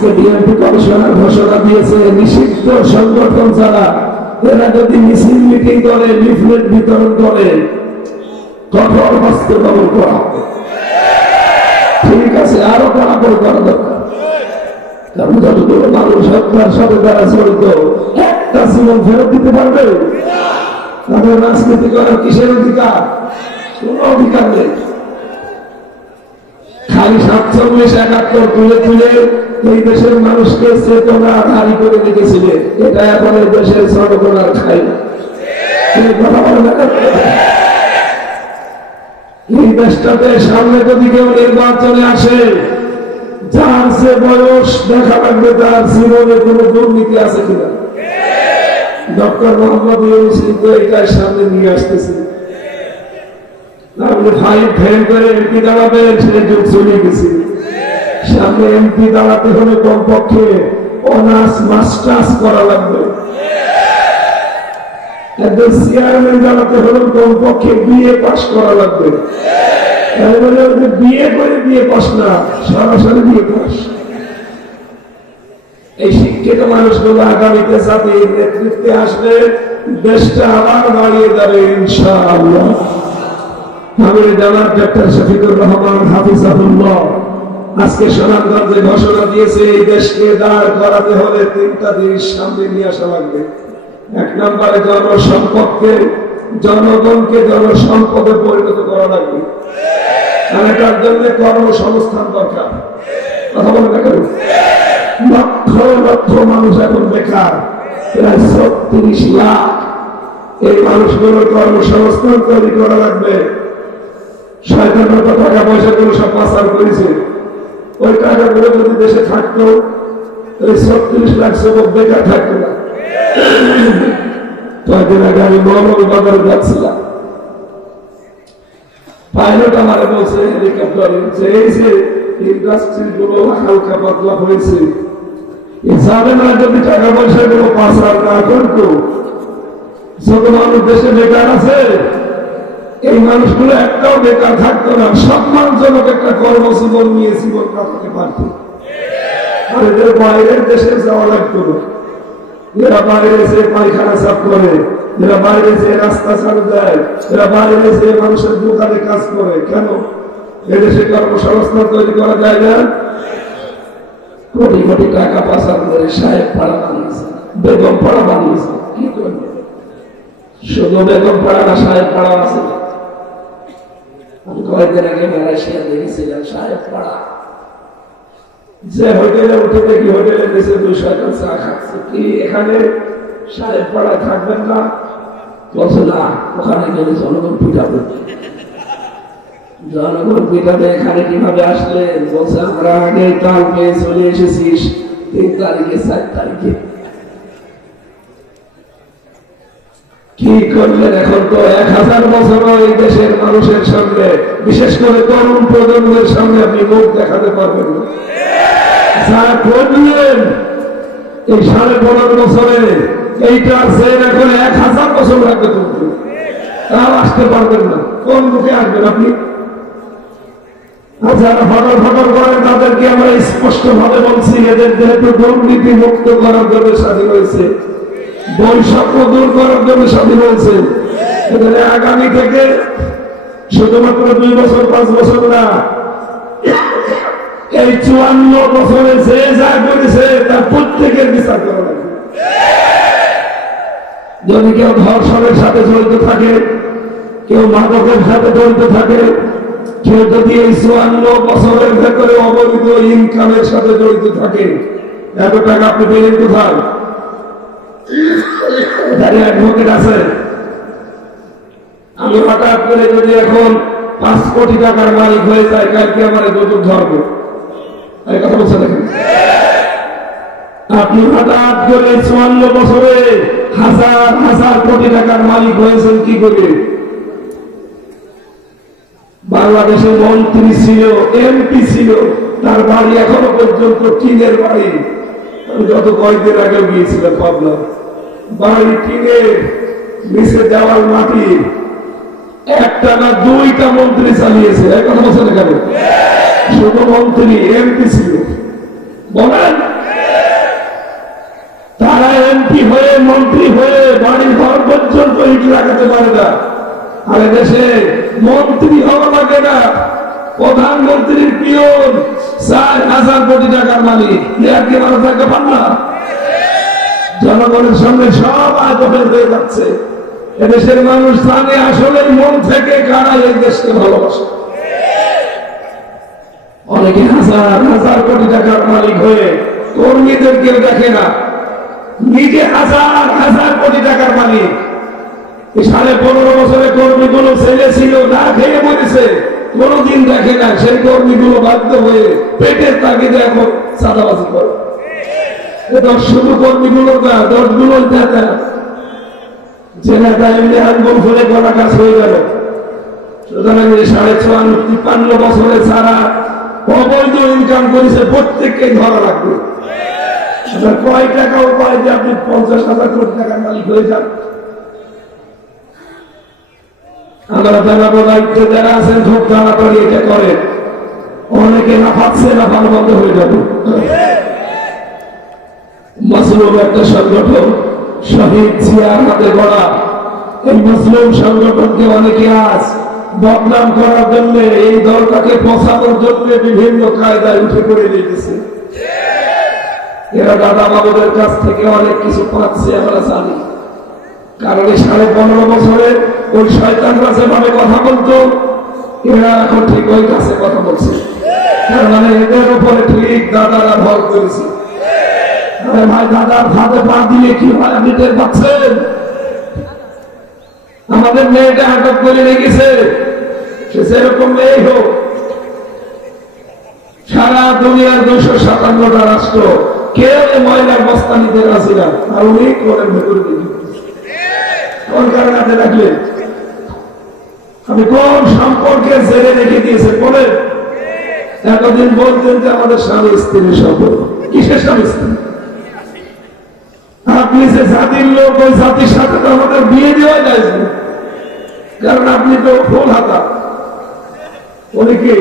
আজকে BNP commissioner ঘোষণা দিয়েছে নিষিদ্ধ সংগঠন যারা এরা যদি মিছিল মিটিং করে লিফলেট বিতরণ করে কঠোর হস্তে দমন করা হবে। ঠিক আছে, আরো কড়াকড়ি করা দরকার। কারণ যতগুলো মানুষ হত্যার সাথে তারা জড়িত একটা জীবন ফেরত দিতে পারবে? তাদের রাজনীতি করার কিসের অধিকার? কোন অধিকার নেই। খালি 47-71 তুলে তুলে এই দেশের মানুষকে চেতনা ধারী করে রেখেছিলেন। এটা এখন এই দেশের জনগণ আর খায় না। কথা বলে না, এই দেশটাতে সামনে যদি কেউ নির্বাচনে আসে, যার যে বয়স দেখা লাগবে তার জীবনে কোন দুর্নীতি আছে কিনা। ডক্টর মোহাম্মদ ইউনূস এটাই সামনে নিয়ে আসতেছে। আপনি 5 ফেল করে এমপি দাঁড়াবেন, সে যুগ চলে গেছে। সামনে এমপি দাঁড়াতে হলে কমপক্ষে অনার্স মাস্টার্স করা লাগবে। একজন চেয়ারম্যান দাঁড়াতে হলে কমপক্ষে বিএ পাস করা লাগবে। বিয়ে করে বিয়ে পাস না, সরাসরি বিয়ে পাস। এই শিক্ষিত মানুষগুলো আগামীতে জাতির নেতৃত্বে আসলে দেশটা আবার বাড়িয়ে যাবে ইনশাআল্লাহ। আমাদের জানার ডক্টর শফিকুর রহমান হাফিজাহুল্লাহ আজকে সুনামগঞ্জে ঘোষণা দিয়েছে এই দেশকে দাঁড় করাতে হলে 3টা জিনিস সামনে নিয়ে আসা লাগবে। 1 নম্বরে জনসম্পদকে, জনগণকে জনসম্পদে পরিণত করা লাগবে। আর এটার জন্য কর্মসংস্থান দরকার। কথা বলে না কেন? লক্ষ লক্ষ মানুষ এখন বেকার, প্রায় 36 লাখ। এই মানুষগুলোর কর্মসংস্থান তৈরি করা লাগবে। শয়তান টাকা পয়সা গুলো সব পাচার করেছে, ওই টাকাগুলো যদি দেশে থাকতো ওই 36 লাখ যুবক বেকার থাকতো না। কয়েকদিন আগে আমি মৌলভীবাজারে যাচ্ছিলাম, পাইলট আমার বলছে হেলিকপ্টারে যে এই যে ইন্ডাস্ট্রি গুলো হালকা পাতলা হয়েছে, জানে না যদি টাকা পয়সা গুলো পাচার না করতো, যত মানুষ দেশে বেকার আছে এই মানুষগুলো একটাও বেকার থাকতো না, সম্মানজনক একটা কর্মজীবন নিয়ে জীবন কাটাতে পারত। আর এদের বাইরের দেশে যাওয়া লাগতো না। এরা বাইরে যে পায়খানা সাফ করে, এরা বাইরে যে রাস্তা চালু দেয়, এরা বাইরে যে মানুষের দোকানে কাজ করে। কেন? এদেশে কর্মসংস্থান তৈরি করা যায় না? কোটি কোটি টাকা পাচার করে সাহেব পাড়া বানিয়েছে, বেগম পাড়া বানিয়েছে। কি করবে? শুধু বেগম পাড়া না, সাহেব পাড়া আছে। আমি কয়েকদিন আগে মালয়েশিয়া দেখেছিলাম সাহেব পাড়া, যে হোটেলে উঠে দেখি হোটেলে নিচে 200 টাকা চা খাচ্ছে। কি এখানে সাহেব পাড়া থাকবেন না? বলছে না, ওখানে গেলে জনগণ পিটাবে। জনগণ পিটাবে। এখানে কিভাবে আসলেন? বলছে আমরা আগে তাল পেয়ে চলে এসেছি 3 তারিখে 4 তারিখে। কি করলেন? এখন তো 1000 বছর এই দেশের মানুষের সামনে, বিশেষ করে তরুণ প্রজন্মের সামনে আপনি মুখ দেখাতে পারবেন না। যা করলেন এই 15.5 বছরে, এইটা সেন এখন 1000 বছর লাগবে করতে, তাও আসতে পারবেন না। কোন মুখে আসবেন আপনি? যারা ফটর ফটর করেন তাদেরকে আমরা স্পষ্ট ভাবে বলছি, এদের যেহেতু দুর্নীতি মুক্ত করার জন্য স্বাধীন হয়েছে, বৈষম্য দূর করার জন্য স্বাধীন হয়েছে, এখানে আগামী থেকে শুধুমাত্র 2 বছর 5 বছর না, এই 54 বছরে যে যা করেছে তার প্রত্যেকের বিচার করা লাগবে। যদি কেউ ধর্ষণের সাথে জড়িত থাকে, কেউ মাদকের সাথে জড়িত থাকে, কেউ যদি এই 54 বছরের ভেতরে অবৈধ ইনকামের সাথে জড়িত থাকে, এত টাকা আপনি পেলেন কোথায়? অ্যাডভোকেট আছে। আমি হঠাৎ করে যদি এখন 5 কোটি টাকার মালিক হয়ে যায়, কালকে আমার যৌতুক ধরবো, এই কথা বলছে দেখেন। আপনি হঠাৎ করে 54 বছরে হাজার হাজার কোটি টাকার মালিক হয়েছেন কি করে? বাংলাদেশের মন্ত্রী ছিল, এমপি ছিল, তার বাড়ি এখনো পর্যন্ত টিনের বাড়ি। আমি গত কয়েকদিন আগে গিয়েছিলাম পাবনা, বাড়ি টিনের, নিচে দেওয়াল মাটি। একটা না 2টা মন্ত্রী চালিয়েছে। এক কথা বলছে না কেন? শুধু মন্ত্রী, এমপি ছিল। বলেন এমপি হয়ে মন্ত্রী হয়ে বাড়ির ঘর পর্যন্ত ইট লাগাতে পারে না। আর দেশে মন্ত্রী হওয়া লাগে না, প্রধানমন্ত্রীর পিয়ন 4,000 কোটি টাকার মালিক, আর কি ভালো থাকতে পার না? জনগণের সামনে সব আয়তফেল হয়ে যাচ্ছে। এদেশের মানুষ জানে আসলে মন থেকে কারা এই দেশকে ভালোবাসে। অনেকে 1,000 কোটি টাকার মালিক হয়ে কর্মীদের কেউ দেখে না, নিজে 1,000 কোটি টাকার মালিক। 15.5 বছরে কর্মীগুলো ছেলে ছিল, না খেয়ে মরেছে, কোনদিন দেখে না। সেই কর্মীগুলো বাধ্য হয়ে পেটের তাগিদে এখন চাঁদাবাজি করে। শুধু কর্মীগুলো না, দশগুলো নেতা, যে নেতা এমনি আঙ্গুল ফুলে করা কাজ হয়ে গেল। সুতরাং 53 বছরে ছাড়া অবৈধ ইনকাম করেছে, প্রত্যেককে ধরা লাগবে। কয় টাকা উপায় যে আপনি 50,000 কোটি টাকার মালিক হয়ে যান। আমরা জানাবো দায়িত্বে যারা আছেন খুব তাড়াতাড়ি এটা করে, অনেকে লাফাচ্ছে, লাফানো বন্ধ হয়ে যাবে। মাসলুম একটা সংগঠন, শহীদ জিয়ার হাতে গড়া এই মাসলুম সংগঠনকে অনেকে আজ বদনাম করার জন্য, এই দলটাকে পচানোর জন্য বিভিন্ন কায়দায় উঠে পড়ে দিয়েছে। এরা দাদা বাবুদের কাছ থেকে অনেক কিছু পাচ্ছে, আমরা জানি। কারণ এই 15.5 বছরে ওই শয়তানরা যেভাবে কথা বলতো, এরা এখন ঠিক ওই কাছে কথা বলছে। তার মানে এদের উপরে ঠিক দাদারা ভর করেছে। ভাই, দাদার হাতে পা দিলে কি হয় আপনি টের পাচ্ছেন? আমাদের মেয়েটা আটক করে রেখেছে, সে যেরকম মেয়ে হোক, সারা দুনিয়ার 257টা রাষ্ট্র কেউ ময়লার বস্তা নিতে রাজি না, আর উনি কোলের ভেতরে দেখি কোন কারণে হাতে রাখলেন? আমি কোন সম্পর্কে জেলে রেখে দিয়েছে বলে? এতদিন বলতেন যে আমাদের স্বামী স্ত্রীর সম্পর্ক। কিসের স্বামী স্ত্রী? আপনি যে জাতির লোক, ওই জাতির সাথে তো আমাদের বিয়ে দেওয়া যায়, কারণ আপনি তো ফুল হাতা, উনি কি?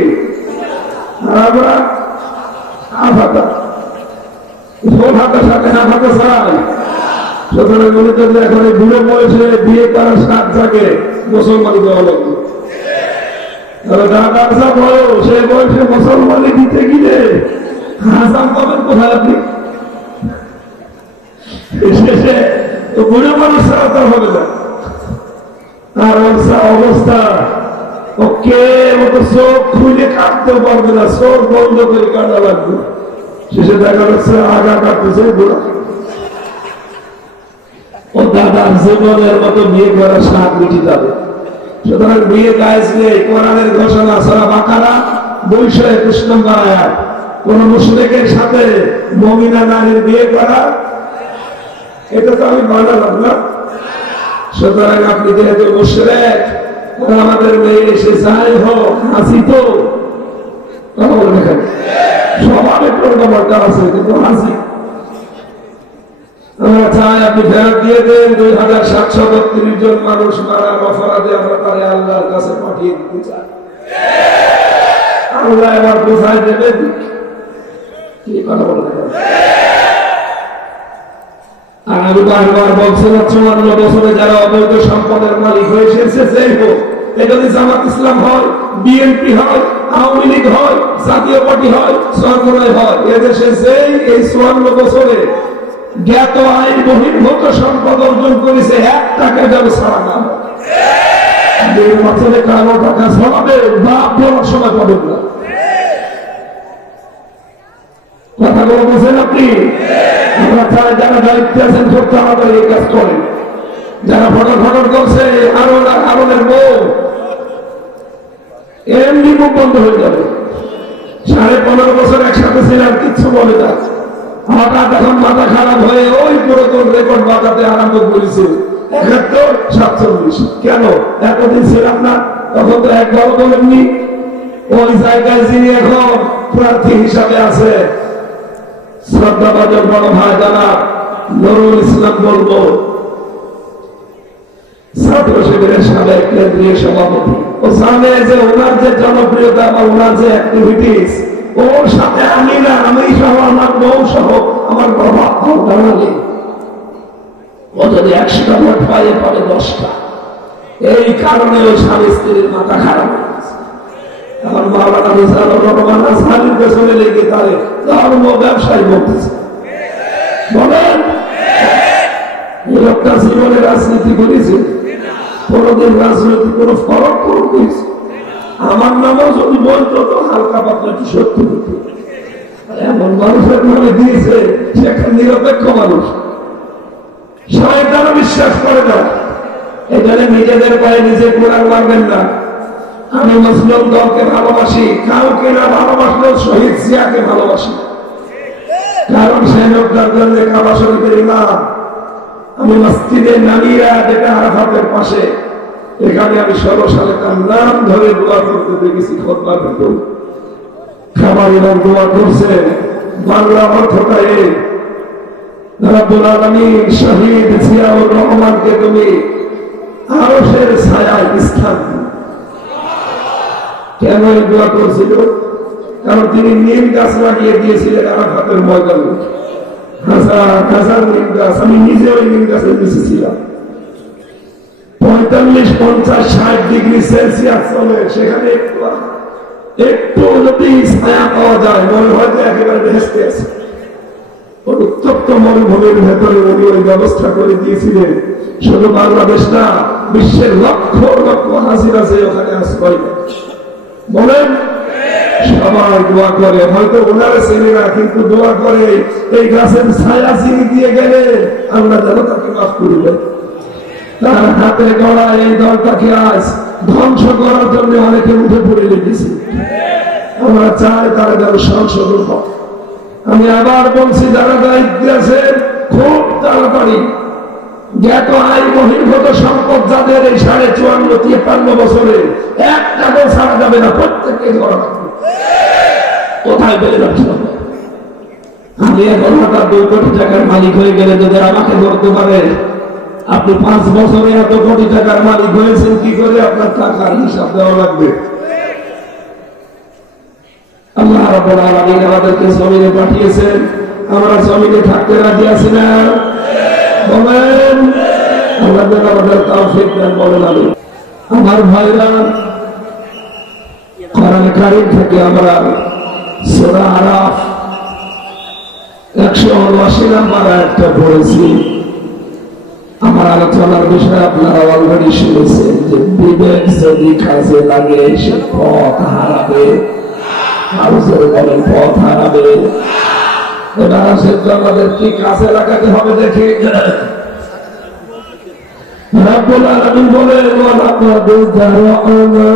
আর আমরা হাফ হাতা। ফুল হাতার সাথে হাফ হাতা চাই। সুতরাং উনি তো এখন বুড়ো বয়সে বিয়ে করার সাত জাগে মুসলমানি দেওয়া লাগবে। দাদার যা বয়স, সেই বয়সে মুসলমানি দিতে গিয়ে হাসান পাবেন কোথায় আপনি? শেষে তো বুড়ো মানুষ ছাড়া তো হবে না। আর অবস্থা, ও কে মতো চোখ খুলে কাটতেও পারবে না, চোখ বন্ধ করে কাটা লাগবে। শেষে দেখা যাচ্ছে আগা কাটতেছে বুড়া। ও দাদার জীবনের মতো বিয়ে করার স্বাদ মিটি যাবে। সুতরাং বিয়ে কাজ নেই। কোরআনের ঘোষণা সূরা বাকারা 221 নম্বর আয়াত, কোন মুশরিকের সাথে মুমিনা নারীর বিয়ে করা, এটা তো আমি বানালাম না। সুতরাং আপনি যেহেতু মুশরিক, আমাদের মেয়ে এসে যাই হোক হাসি তো কথা বলে দেখেন, সবার একটু দরকার আছে, কিন্তু হাসি আমরা চাই আপনি ফেরত দিয়ে দেন। 2,732 জন মানুষ মারার অপরাধে আমরা তারে আল্লাহর কাছে পাঠিয়ে দিতে চাই। আল্লাহ এবার বোঝাই দেবে কি কথা বলে দেখেন। আর আমি বারবার বলছিলাম 54 বছরে যারা অবৈধ সম্পদের মালিক হয়ে এসেছে, সেই হোক, যদি জামাত ইসলাম হয়, বিএনপি হয়, আওয়ামী লীগ হয়, জাতীয় পার্টি হয়, সরকার হয়, এদেশে যেই এই 54 বছরে জ্ঞাত আইন বহির্ভূত সম্পদ অর্জন করেছে, 1 টাকা যেন ছাড়া না হয়। নির্বাচনে কারো টাকা ছড়াবে, বাপ দেওয়ার সময় পাবেন না। কথাগুলো বলছেন আপনি? আমরা চাই যারা দায়িত্বে আছেন খুব তাড়াতাড়ি এই কাজ করেন। যারা ফটর ফটর করছে, আরনের বউ এমনি মুখ বন্ধ হয়ে যাবে। 15.5 বছর একসাথে ছিলাম, কিচ্ছু বলে না। হঠাৎ এখন মাথা খারাপ হয়ে ওই পুরাতন রেকর্ড বাঁচাতে আরম্ভ করেছে। 71, 47 কেন? এতদিন ছিলাম না, তখন তো একবার বলেননি। ওই জায়গায় যিনি এখন প্রার্থী হিসাবে আছে, শ্রদ্ধাভাজন বড় ভাই জানাব নুরুল ইসলাম বলবো, ছাত্র শিবিরের সাবেক কেন্দ্রীয় সভাপতি। ও জানে যে ওনার যে জনপ্রিয়তা বা ওনার যে অ্যাক্টিভিটিস, ওর সাথে আমি না, আমি সহ আমার বউ সহ আমার প্রভাব দাঁড়ালে ও যদি 100টা ভোট পায় পাবে 10টা। এই কারণে ওই স্বামী স্ত্রীর মাথা খারাপ হয়ে গেছে। এখন মাওলানা মিজানুর রহমান আজহারির পেছনে লেগে তারে ধর্ম ব্যবসায়ী বলতেছে। বলেন এই লোকটা জীবনে রাজনীতি করেছে, কোনদিন রাজনীতি কোনো ফরক করেছে? আমার নামও যদি বলতো তো হালকা পাতলা কি সত্যি হতো। এমন মানুষের নামে দিয়েছে সে একটা নিরপেক্ষ মানুষ, শয়তানও বিশ্বাস করে না। এখানে নিজেদের পায়ে নিজে কোরআন মারবেন না। আমি মুসলিম দলকে ভালোবাসি, কাউকে না ভালোবাসলেও শহীদ জিয়াকে ভালোবাসি, কারণ সে লোকটার জন্য কাবা শরীফের ইমাম। আমি মসজিদে নামিরা যেটা আরাফাতের পাশে, এখানে আমি 16 সালে তার নাম ধরে দোয়া করতে দেখেছি। খুতবার ভিতর খাবার ইমাম দোয়া করছে, বাংলা অর্থটা এই, রব্বুল আলামিন শহীদ জিয়াউর রহমানকে তুমি আরশের ছায়ায় স্থান দিও। কেন এই দোয়া করছিল? কারণ তিনি নিম গাছ লাগিয়ে দিয়েছিলেন আরাফাতের ময়দানে, হাজার হাজার নিম গাছ। আমি নিজে ওই নিম গাছের নিচে ছিলাম। 45, 50, 60 ডিগ্রি সেলসিয়াস চলে, সেখানে একটু যদি ছায়া পাওয়া যায় মনে হয় যে একেবারে বেহেশতে আছে। উত্তপ্ত মরুভূমির ভেতরে উনি ওই ব্যবস্থা করে দিয়েছিলেন। শুধু বাংলাদেশ না, বিশ্বের লক্ষ লক্ষ হাজির আছে ওখানে আশ্রয়। বলেন সবাই দোয়া করে, হয়তো ওনারা চেনে না, কিন্তু দোয়া করে এই গাছের ছায়া চিনি দিয়ে গেলে আল্লাহ যেন তাকে মাফ করবেন। তার হাতে গড়া এই দলটাকে আজ ধ্বংস করার জন্য অনেকে উঠে পড়ে লেগেছে। আমরা চাই তারা যেন সংশোধন হয়। আমি আবার বলছি, যারা দায়িত্বে আছেন খুব তাড়াতাড়ি জ্ঞাত আয় বহির্ভূত সম্পদ যাদের এই 54-53 বছরে 1 টাকা ছাড়া যাবে না, প্রত্যেককে ধরা রাখবে। কোথায় পেলে ব্যবসা? আমি এখন হঠাৎ 2 কোটি টাকার মালিক হয়ে গেলে যদি আমাকে ধরতে পারে, আপনি 5 বছরে এত কোটি টাকার মালিক হয়েছেন কি করে, আপনার টাকার হিসাব দেওয়া লাগবে। আল্লাহ রাব্বুল আলামিন আমাদেরকে জমিনে পাঠিয়েছেন, আমরা জমিনে থাকতে রাজি আছি না? বলেন আল্লাহ যেন আমাদের তৌফিক দেন। বলেন আমিন। আমার ভাইরা, কোরআনে কারীম থেকে আমরা সূরা আরাফ 179 নম্বর আয়াতটা পড়েছি। আমার আলোচনার বিষয় আপনারা অলরেডি শুনেছেন যে বিবেক যদি কাজে লাগে সে পথ হারাবে। বলেন পথ হারাবে। এবার আসেন আমাদের কি কাজে লাগাতে হবে দেখি। রব্বুল আলামিন বলেন, ওয়ালাকাদ যারা'না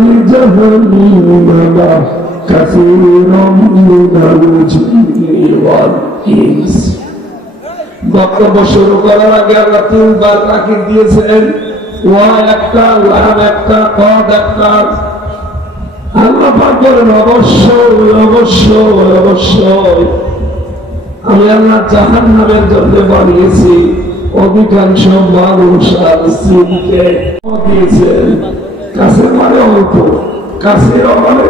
লিজাহান্নামা কাসীরাম মিনাল জিন্নি ওয়াল ইনস। বক্তব্য শুরু করার আগে আল্লাহ 3বার তাকিদ দিয়েছেন, ওয়া একটা, লাম একটা, কদ একটা। আল্লাহ পাক বলেন অবশ্যই অবশ্যই অবশ্যই আমি আল্লাহ জাহান্নামের জন্য বানিয়েছি অধিকাংশ মানুষ আর স্ত্রীকে দিয়েছেন। কাছে মানে অল্প, কাছের মানে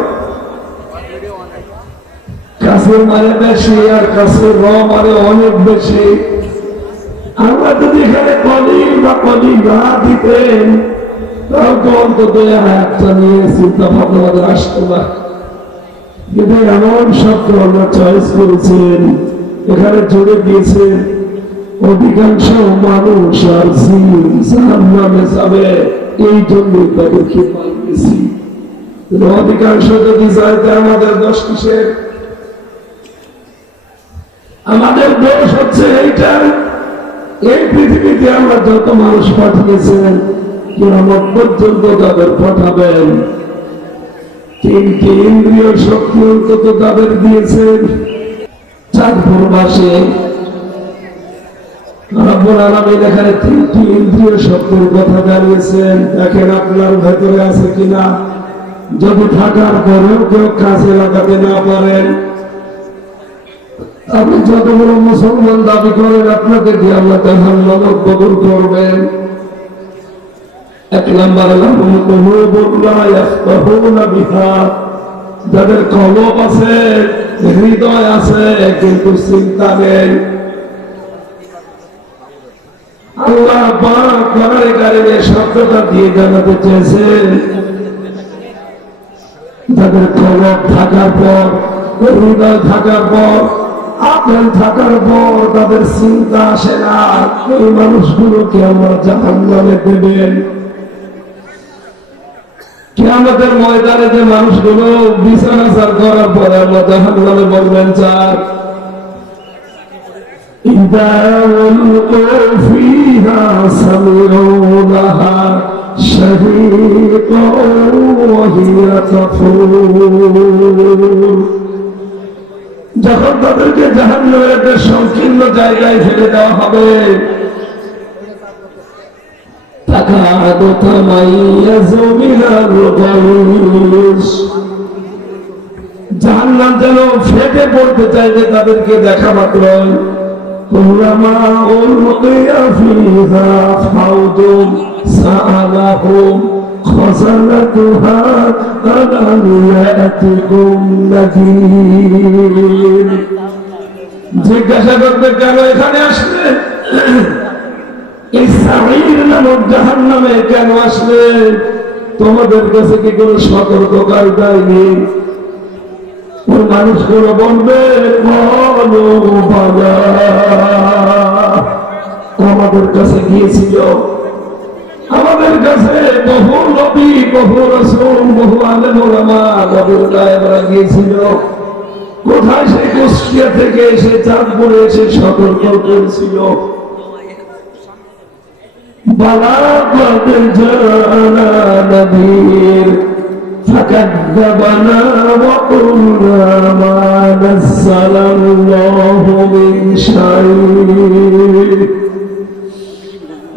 কাছের মানে বেশি, আর কাছের র মানে অনেক বেশি। আমরা যদি এখানে কলি বা কলি না দিতেন তাহলে অন্তত একটা নিয়ে চিন্তা ভাবনা আসতো না। কিন্তু এমন শব্দ আমরা চয়েস করেছেন, এখানে জুড়ে দিয়েছেন অধিকাংশ মানুষ আর জিন জাহান্নামে যাবে, এই জন্য তাদেরকে বানিয়েছি। অধিকাংশ যদি যাইতে আমাদের দোষ কিসের? আমাদের দোষ হচ্ছে এইটা, এই পৃথিবীতে আমরা যত মানুষ পাঠিয়েছেন কিয়ামত পর্যন্ত তাদের পাঠাবেন, 3টি ইন্দ্রিয় শক্তি অন্তত তাদের দিয়েছেন। চাঁদপুর মাসে রব্বুল আলামিন এখানে 3টি ইন্দ্রিয় শক্তির কথা জানিয়েছেন। দেখেন আপনার ভেতরে আছে কিনা। যদি থাকার পরেও কেউ কাজে লাগাতে না পারেন, আপনি যত বড় মুসলমান দাবি করেন, আপনাকে দিয়ে আল্লাহ জাহান্নাম কবুল করবেন। 1 নম্বর যাদের কলব আছে, হৃদয় আছে, কিন্তু চিন্তা নেই। আল্লাহ পাক কোরআনে কারিমে শব্দটা দিয়ে জানাতে চেয়েছেন, যাদের কলব থাকার পর, হৃদয় থাকার পর, আকল থাকার পর তাদের চিন্তা আসে না, এই মানুষগুলোকে আমরা জাহান্নামে দেবেন। কিয়ামতের ময়দানে যে মানুষগুলো বিচার করার পরে আমরা জাহান্নামে বলবেন চার إذا ألقوا فيها سمعوا لها شهيقا وهي تفور। যখন তাদেরকে জাহান্নামের একটা সংকীর্ণ জায়গায় ফেলে দেওয়া হবে, তাকাদু তামাইয়াজু মিনাল গায়স, জাহান্নাম যেন ফেটে পড়তে চাইবে তাদেরকে দেখা মাত্রই। কুল্লামা উলকিয়া ফিহা ফাউদুন সাআলাহুম খাযানাতুহা আলাম ইয়াতিকুম নাযীর। জিজ্ঞাসা করবে কেন এখানে আসলে, এই সাঈর নামক জাহান্নামে কেন আসলে, তোমাদের কাছে কি কোনো সতর্ককারী দেয়নি? ওই মানুষগুলো বলবে আমাদের কাছে গিয়েছিল, আমাদের কাছে বহু নবী, বহু রাসূল, বহু আলেম ওলামা, নবীর গায়েবরা গিয়েছিল। কোথায় সে কুষ্টিয়া থেকে এসে চাঁদপুরে এসে সতর্ক করেছিল। বালাগত জানা নবীর فكذبنا وقلنا ما نزل الله من شيء।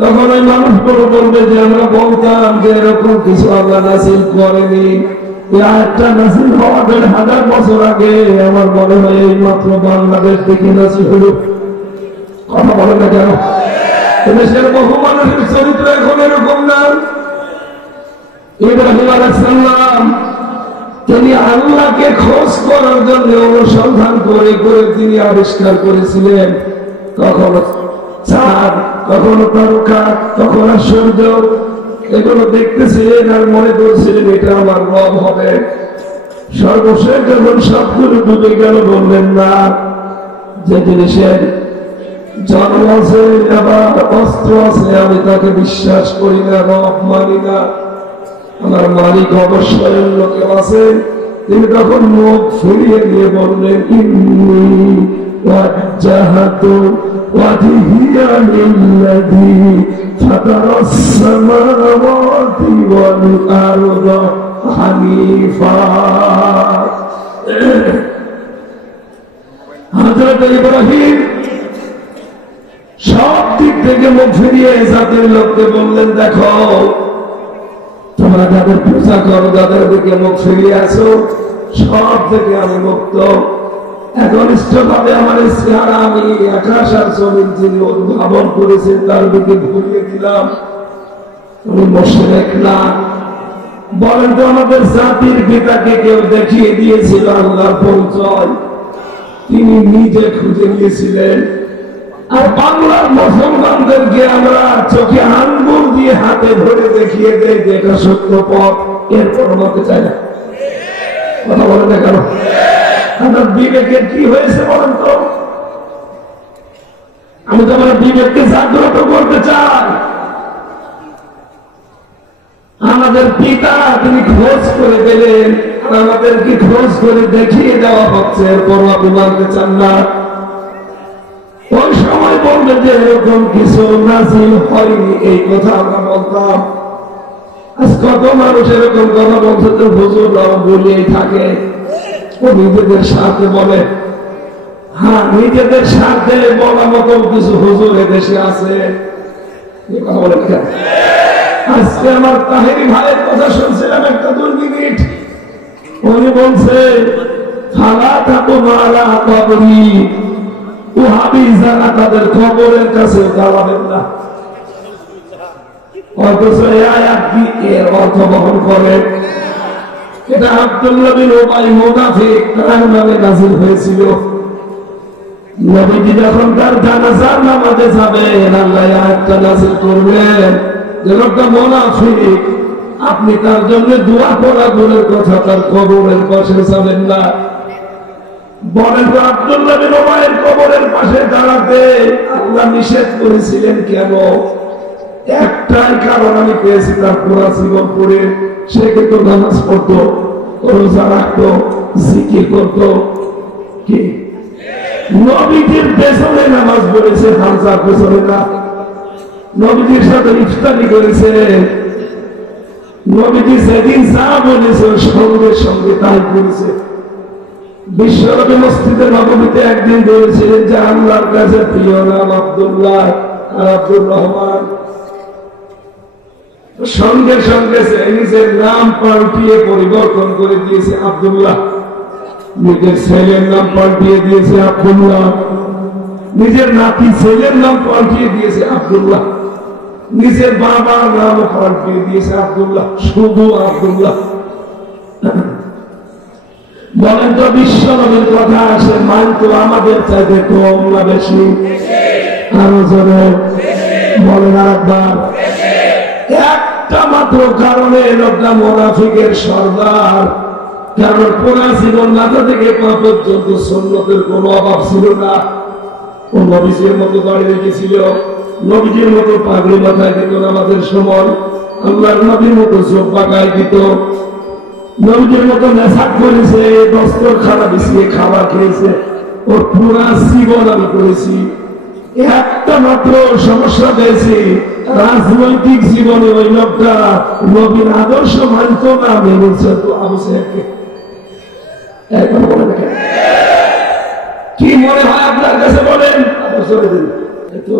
তখন ওই মানুষগুলো বলবে যে আমরা বলতাম যে এরকম কিছু আল্লাহ নাযিল করেনি, এই আয়াতটা নাযিল হওয়ার ১,৫০০ বছর আগে আমার মনে হয় এই মাত্র বাংলাদেশ থেকে নাযিল হলো। কথা বলে না কেন? দেশের বহু মানুষের চরিত্র এখন এরকম না। ইব্রাহিম আলাইহিস সালাম তিনি আল্লাহকে খোঁজ করার জন্য অনুসন্ধান করে করে তিনি আবিষ্কার করেছিলেন, কখনো চাঁদ, কখনো তারকা, কখনো সূর্য, এগুলো দেখতেছিলেন আর মনে করছিলেন এটা আমার রব হবে। সর্বশেষ যখন সবগুলো ডুবে গেল বললেন না, যে জিনিসের জন্ম আছে আবার অস্ত্র আছে আমি তাকে বিশ্বাস করি না, রব মানি না, আমার মালিক অবশ্যই অন্য কেউ আছে। তিনি তখন মুখ ফিরিয়ে দিয়ে বললেন ইন্নী ওয়াজ্জাহাতু ওয়াজহিয়া লিল্লাযী ফাতারাস সামাওয়াতি ওয়াল আরদা হানিফা। হযরত ইব্রাহিম সব দিক থেকে মুখ ফিরিয়ে জাতির লোককে বললেন, দেখো তোমরা যাদের পূজা করো, যাদের দিকে মুখ ফিরিয়ে আসো, সব থেকে আমি মুক্ত। একনিষ্ঠ ভাবে আমার চেহারা আমি আকাশ আর জমিন যিনি উদ্ভাবন করেছেন তার দিকে ঘুরিয়ে দিলাম। উনি মুশরিক না। বলেন তো আমাদের জাতির পিতাকে কেউ দেখিয়ে দিয়েছিল আল্লাহর পরিচয়? তিনি নিজে খুঁজে নিয়েছিলেন। আর বাংলার মুসলমানদেরকে আমরা চোখে আঙ্গুল দিয়ে হাতে ধরে দেখিয়ে দেয় যে এটা সত্য পথ, এরপর আমাকে চাই না। কথা বলে না কেন? আমার বিবেকের কি হয়েছে বলেন তো? আমি তো আমার বিবেককে জাগ্রত করতে চাই। আমাদের পিতা তিনি খোঁজ করে দিলেন আর আমাদেরকে খোঁজ করে দেখিয়ে দেওয়া হচ্ছে, এরপর আপনি মানতে চান না। ওই সময় বলবে যে এরকম কিছু নাযিল হয়নি, এই কথা আমরা বলতাম। আজ কত মানুষ এরকম কথা বলছে যে হুজুররাও বলেই থাকে, ও নিজেদের স্বার্থে বলে। হ্যাঁ, নিজেদের স্বার্থে বলা মতো কিছু হুজুর এদেশে আছে। কথা বলে আজকে আমার তাহেরি ভাইয়ের কথা শুনছিলাম একটা 2 মিনিট। উনি বলছে ফালা তাকু মালা কবরি, ওহাবি যারা তাদের কবরের কাছে দাঁড়াবেন না। অথচ এই আয়াত কি এর অর্থ বহন করে? এটা আব্দুল্লাহ বিন উবাই মুনাফিক তার নামে নাযিল হয়েছিল। নবীজি যখন তার জানাজার নামাজে যাবেন, আল্লাহ আয়াতটা নাযিল করবেন যে লোকটা মুনাফিক, আপনি তার জন্য দোয়া করা দূরের কথা, তার কবরের পাশে যাবেন না। বলেন তো আব্দুল্লাহ বিন উমাইর কবরের পাশে দাঁড়াতে আল্লাহ নিষেধ করেছিলেন কেন? একটাই কারণ আমি পেয়েছি, তার পুরা জীবন পড়ে সে কিন্তু নামাজ পড়তো, রোজা রাখতো, জিকির করতো। কি নবীজির পেছনে নামাজ পড়েছে, হামজার পেছনে না। নবীজির সাথে ইফতারি করেছে। নবীজি যেদিন যা বলেছে সঙ্গে সঙ্গে তাই করেছে। বিশ্বনবী মসজিদে নববীতে একদিন বলেছিলেন যে আল্লাহর কাছে প্রিয় নাম আব্দুল্লাহ আর আব্দুর রহমান। সঙ্গে সঙ্গে সে নিজের নাম পাল্টিয়ে পরিবর্তন করে দিয়েছে আব্দুল্লাহ। নিজের ছেলের নাম পাল্টিয়ে দিয়েছে আব্দুল্লাহ, নিজের নাতি ছেলের নাম পাল্টিয়ে দিয়েছে আব্দুল্লাহ, নিজের বাবার নাম পাল্টিয়ে দিয়েছে আব্দুল্লাহ, শুধু আব্দুল্লাহ। বলেন তো বিশ্বনবীর কথা আসে মানতো আমাদের চাইতে কম না বেশি? আরো জোরে বলেন আরেকবার। একটা মাত্র কারণে লোকটা মুনাফিকের সর্দার, কারণ পুরা জীবন মাথা থেকে পা পর্যন্ত সুন্নতের কোন অভাব ছিল না। ও নবীজির মতো দাঁড়িয়ে রেখেছিল, নবীজির মতো পাগড়ি মাথায় দিত নামাজের সময়, আল্লাহর নবীর মতো জোব্বা গায়ে দিত, নবীজির মতো নেশাক করেছে, দস্তরখানা বিছিয়ে খাবার খেয়েছে। ওর পুরা জীবন আমি করেছি। একটা মাত্র সমস্যা পেয়েছি, রাজনৈতিক জীবনে ওই লোকটা নবীর আদর্শ মানত না, মেনেছে তো আবু সাহেবকে। কি মনে হয় আপনার কাছে বলেন?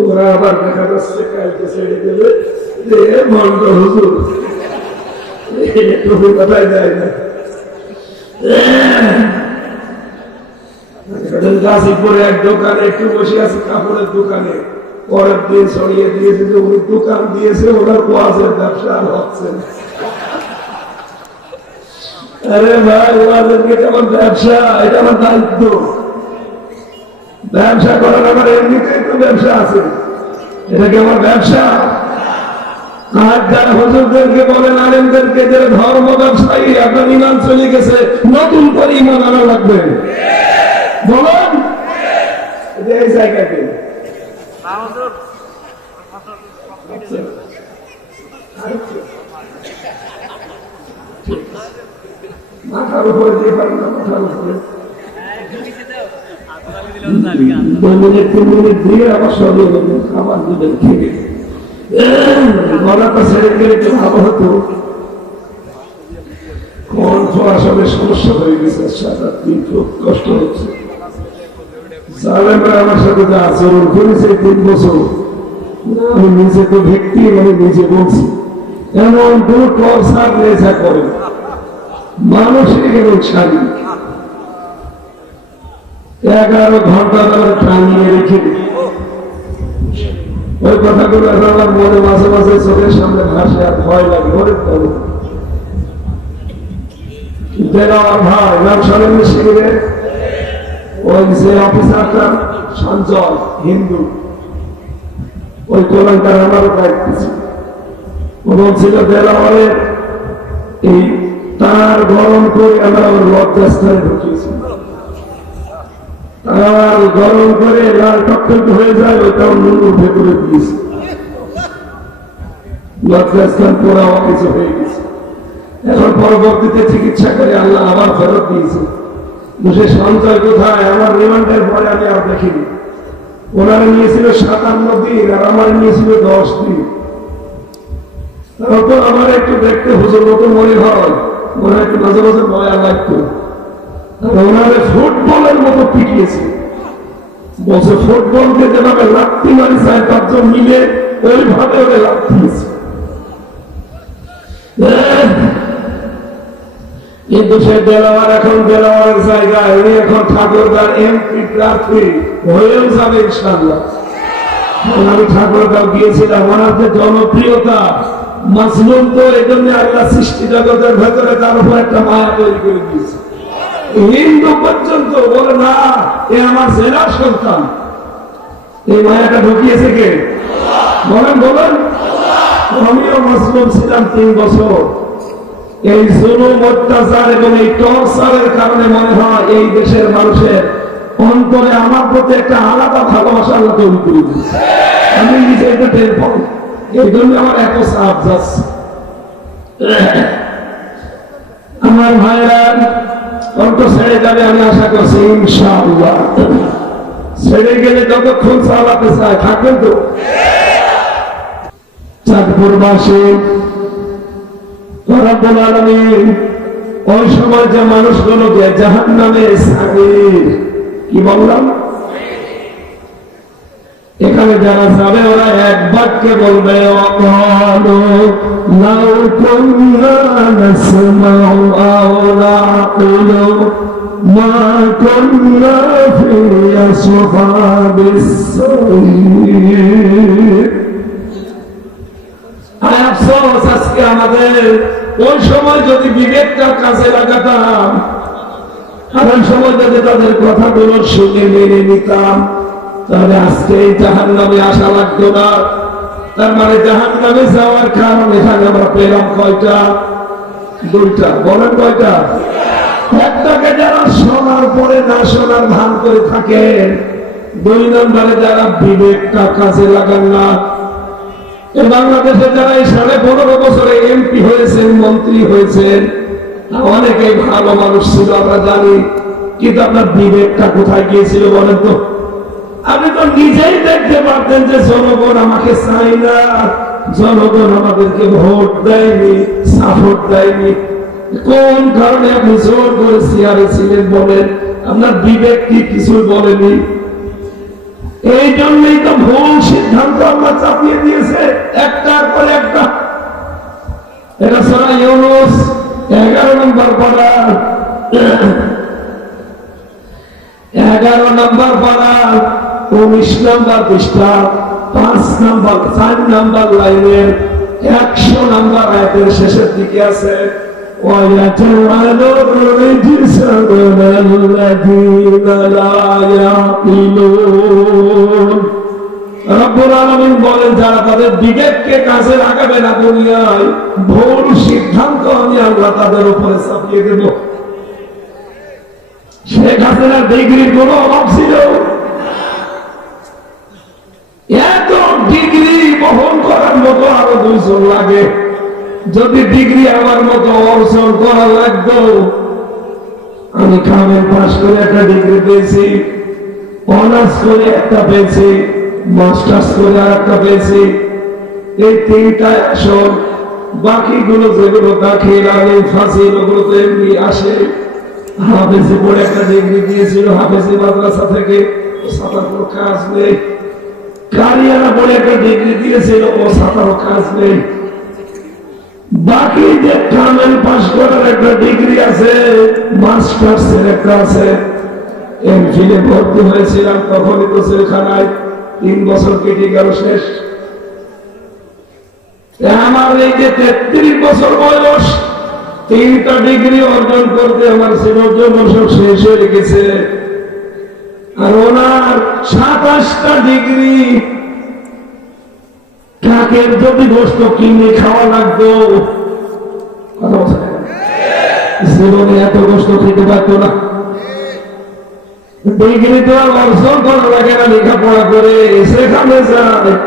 ওরা আবার দেখা যাচ্ছে কালকে ছেড়ে দেবে যে মন্দ হুজুর কথায় যায় না। গাজীপুরে এক দোকানে একটু বসে আছে, কাপড়ের দোকানে। পরের দিন ছড়িয়ে দিয়েছে যে ওই দোকান দিয়েছে, ওনার ওয়াজের ব্যবসা আর হচ্ছে না। আরে ভাই, ওয়াজের কি আমার ব্যবসা? এটা আমার দায়িত্ব। ব্যবসা করার আমার এমনিতেই তো ব্যবসা আছে, এটা কি আমার ব্যবসা? আর যারা হুজুরদেরকে বলেন, আলেমদেরকে যে ধর্ম ব্যবসায়ী, আপনার ইমান চলে গেছে, নতুন করে ইমান আনা লাগবে। বলেন এই জায়গাতে মাথার উপরে দিয়ে পারেন না, মাথার উপরে 2 মিনিট 3 মিনিট দিয়ে আবার সরিয়ে দেবেন, খাবার দেবেন, খেয়ে গলাটা ছেড়ে গেলে একটু ভালো হতো। কণ্ঠ আসলে সমস্যা হয়ে গেছে, সারা দিন খুব কষ্ট হচ্ছে। জালেমরা আমার সাথে যে আচরণ করেছে 3 বছর, আমি নিজে তো ব্যক্তি, আমি নিজে বলছি, এমন কোন টর্চার নেশা করে মানসিক এবং শারীরিক। 11 ঘন্টা ধরে টাঙিয়ে রেখে ওই কথাগুলো আমার মনে মাঝে মাঝে চোখের সামনে ভাসে, আর ভয় লাগে। ওরে দেওয়ার ভাই নাম শোনেন শিবিরে, ওই যে অফিসারটা সঞ্জয় হিন্দু, ওই কোরআনটার আমারও দায়িত্ব ছিল। ও বলছিল দেওয়ারের এই তার গরম করে আমরা ওর লজ্জাস্থানে ঢুকিয়েছি, আর গরম করে লাল টকটক হয়ে যায়, ওইটাও নুন উঠে করে দিয়েছে, লজ্জাস্থান পুরা কিছু হয়ে গেছে। এখন পরবর্তীতে চিকিৎসা করে আল্লাহ আবার ফেরত দিয়েছে। সে সঞ্চয় কোথায়? আমার রিমান্ডের পরে আমি আর দেখিনি। ওনারা নিয়েছিল 57 দিন, আর আমার নিয়েছিল 10 দিন। তো আমার একটু দেখতে হুজুর মতো মনে হয়, মনে একটু মাঝে মাঝে ময়া লাগতো। ওনারা ফুটবলের মতো পিটিয়েছে, বলছে ফুটবলকে যেভাবে লাত্তি মারি 4-5 জন মিলে ওইভাবে ওরা লাত্তিয়েছে। কিন্তু সে দেলাওয়ার এখন দেলাওয়ারের জায়গায়, উনি এখন ঠাকুরগাঁও এমপি প্রার্থী হয়েও যাবে ইনশাআল্লাহ। আমি ঠাকুরগাঁও গিয়েছিলাম, ওনার যে জনপ্রিয়তা, মাসলুম তো এই জন্য আল্লাহ সৃষ্টি জগতের ভেতরে তার উপর একটা মায়া তৈরি করে দিয়েছে। হিন্দু পর্যন্ত বলে না এ আমার জেলার সন্তান। এই মায়াটা ঢুকিয়েছে কে? বলেন বলেন। আমিও মুসলিম ছিলাম 3 বছর। এই জুলুম, অত্যাচার এবং এই টর্চারের কারণে মনে হয় এই দেশের মানুষের অন্তরে আমার প্রতি একটা আলাদা ভালোবাসা আল্লাহ তৈরি করে দিয়েছে। আমি নিজে এটা টের পাই। এই জন্য আমার এত চাপ যাচ্ছে। আমার ভাইরা অন্ত ছেড়ে যাবে আমি আশা করছি ইনশাআল্লাহ। ছেড়ে গেলে যতক্ষণ চালাতে চায় থাকবেন তো। চাঁদপুরবাসী রব্বুল আলামিন ওই সময় যে মানুষগুলোকে জাহান্নামে সাগীর কি বললাম, এখানে যারা যাবে ওরা এক বাক্যে বলবে অকালু লাউ কুন্না নাসমাউ আও নাকুলু মা কুন্না ফি আসহাবিস সাঈর। আফসোস আজকে আমাদের ওই সময় যদি বিবেকটা কাজে লাগাতাম, আর ওই সময় যদি তাদের কথাগুলো শুনে মেনে নিতাম, তাহলে আজকে এই জাহান্নামে আসা লাগতো না। তার মানে জাহান্নামে যাওয়ার কারণ এখানে আমরা পেলাম কয়টা? 2টা। বলেন কয়টা? একটাকে যারা শোনার পরে না শোনার ভান করে থাকেন, 2 নম্বরে যারা বিবেকটা কাজে লাগান না। বাংলাদেশে যারা এই 15.5 বছরে এমপি হয়েছেন, মন্ত্রী হয়েছেন, অনেকেই ভালো মানুষ ছিল আমরা জানি, কিন্তু আপনার বিবেকটা কোথায় গিয়েছিল বলেন তো? আপনি তো নিজেই দেখতে পারতেন যে জনগণ আমাকে চাই না, জনগণ আমাদেরকে ভোট দেয়নি, সাপোর্ট দেয়নি। কোন কারণে আপনি জোর করে চেয়ারে ছিলেন বলেন? আপনার বিবেক কি কিছু বলেনি? এই জন্যই তো ভুল সিদ্ধান্ত আল্লাহ চাপিয়ে দিয়েছে একটার পর একটা। এটা সূরা ইউনূস 11 নম্বর পারা, 11 নম্বর পারা 19 নম্বর পৃষ্ঠা 4 নম্বর লাইনের 100 নম্বর আয়াতের শেষের দিকে আছে وَيَجْعَلُ الرِّجْسَ عَلَى الَّذِينَ لَا يَعْقِلُونَ। রব্বুল আলামিন বলেন যারা তাদের বিবেককে কাজে লাগাবে না দুনিয়ায়, ভুল সিদ্ধান্ত আমি আল্লাহ তাদের উপরে চাপিয়ে দেব। শেখ হাসিনার ডিগ্রির কোনো অভাব ছিল? এত ডিগ্রি বহন করার মতো আরো 2 জন লাগে। যদি ডিগ্রি আমার মতো অর্জন করা লাগতো, আমি কামেল পাস করে একটা ডিগ্রি পেয়েছি, অনার্স করে একটা পেয়েছি, মাস্টার্স করে আর একটা পেয়েছি। এই 3টা আসল, বাকিগুলো যেগুলো দাখিল আলিম ফাজিল ওগুলো তো এমনি আসে। হাফেজি পড়ে একটা ডিগ্রি দিয়েছিল হাফেজি মাদ্রাসা থেকে, ও সাতার কোনো কাজ নেই। কারিয়ানা পড়ে একটা ডিগ্রি দিয়েছিল, ও সাতারও কাজ নেই। বাকি যে কামেল পাস করার একটা ডিগ্রি আছে, মাস্টার্স এর একটা আছে। এমফিলে ভর্তি হয়েছিলাম তখনই তো জেলখানায় 3 বছর কেটে গেল শেষ। আমার এই যে 33 বছর বয়স, 3টা ডিগ্রি অর্জন করতে আমার ছিল 14 বছর শেষ হয়ে গেছে। আর ওনার 27টা ডিগ্রি। কাকের যদি গোস্ত কিনে খাওয়া লাগতো, জীবনে এত গোস্ত খেতে পারতো না। ডিগ্রি তো আর অর্জন করা লাগে না, লেখাপড়া করে সেখানে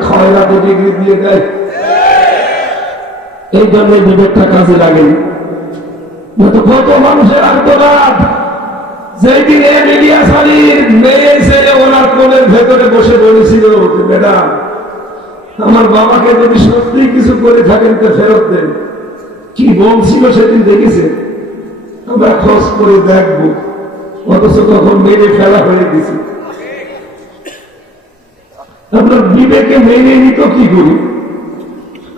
খয়রাতে ডিগ্রি দিয়ে দেয়। এই জন্য বিবেকটা কাজে লাগে। কত মানুষের আত্মঘাত। যেদিন ইলিয়াস আলীর মেয়ে ছেলে ওনার কোলের ভেতরে বসে বলেছিল, ম্যাডাম আমার বাবাকে যদি সত্যি কিছু করে থাকেন তো ফেরত দেন। কি বলছিল সেদিন দেখেছে? আমরা খোঁজ করে দেখবো, অথচ তখন মেরে ফেলা হয়ে গেছে। আপনার বিবেকে মেনে নিত কি করি?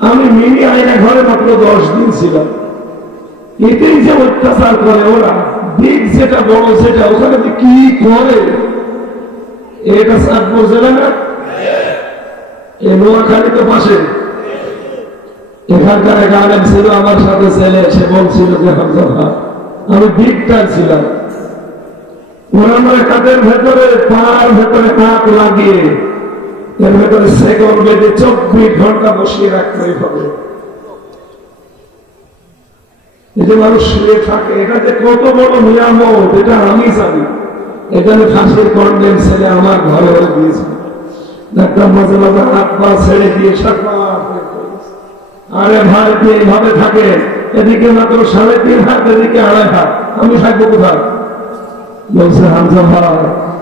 আমি মিনি আয়না ঘরে মাত্র 10 দিন ছিলাম। এতেই যে অত্যাচার করে ওরা, দিক যেটা বড় সেটা ওখানে কি করে? এটা চাঁদপুর জেলা না, নোয়াখালী তো পাশে। এখানকার এক আলেম ছিল আমার সাথে ছেলে, সে বলছিল যে আমি দিকটার ছিলাম, ওরা আমার কাদের ভেতরে পার ভেতরে নাক লাগিয়ে এর ভেতরে সেকেন্ড বেডে 24 ঘন্টা বসিয়ে রাখতে হবে। এই যে মানুষ শুয়ে থাকে, এটা যে কত বড় নিয়ামত এটা আমি জানি। এখানে ফাঁসির কন্ডেম ছেলে আমার ঘরে হয়ে গিয়েছে, ডাক্তার মাঝে মাঝে হাত পা ছেড়ে দিয়ে আরে ভাই এইভাবে থাকে, এদিকে মাত্র 3.5 হাত, এদিকে 2.5 হাত, আমি থাকবো কোথায়? বলছে হামজা ভাই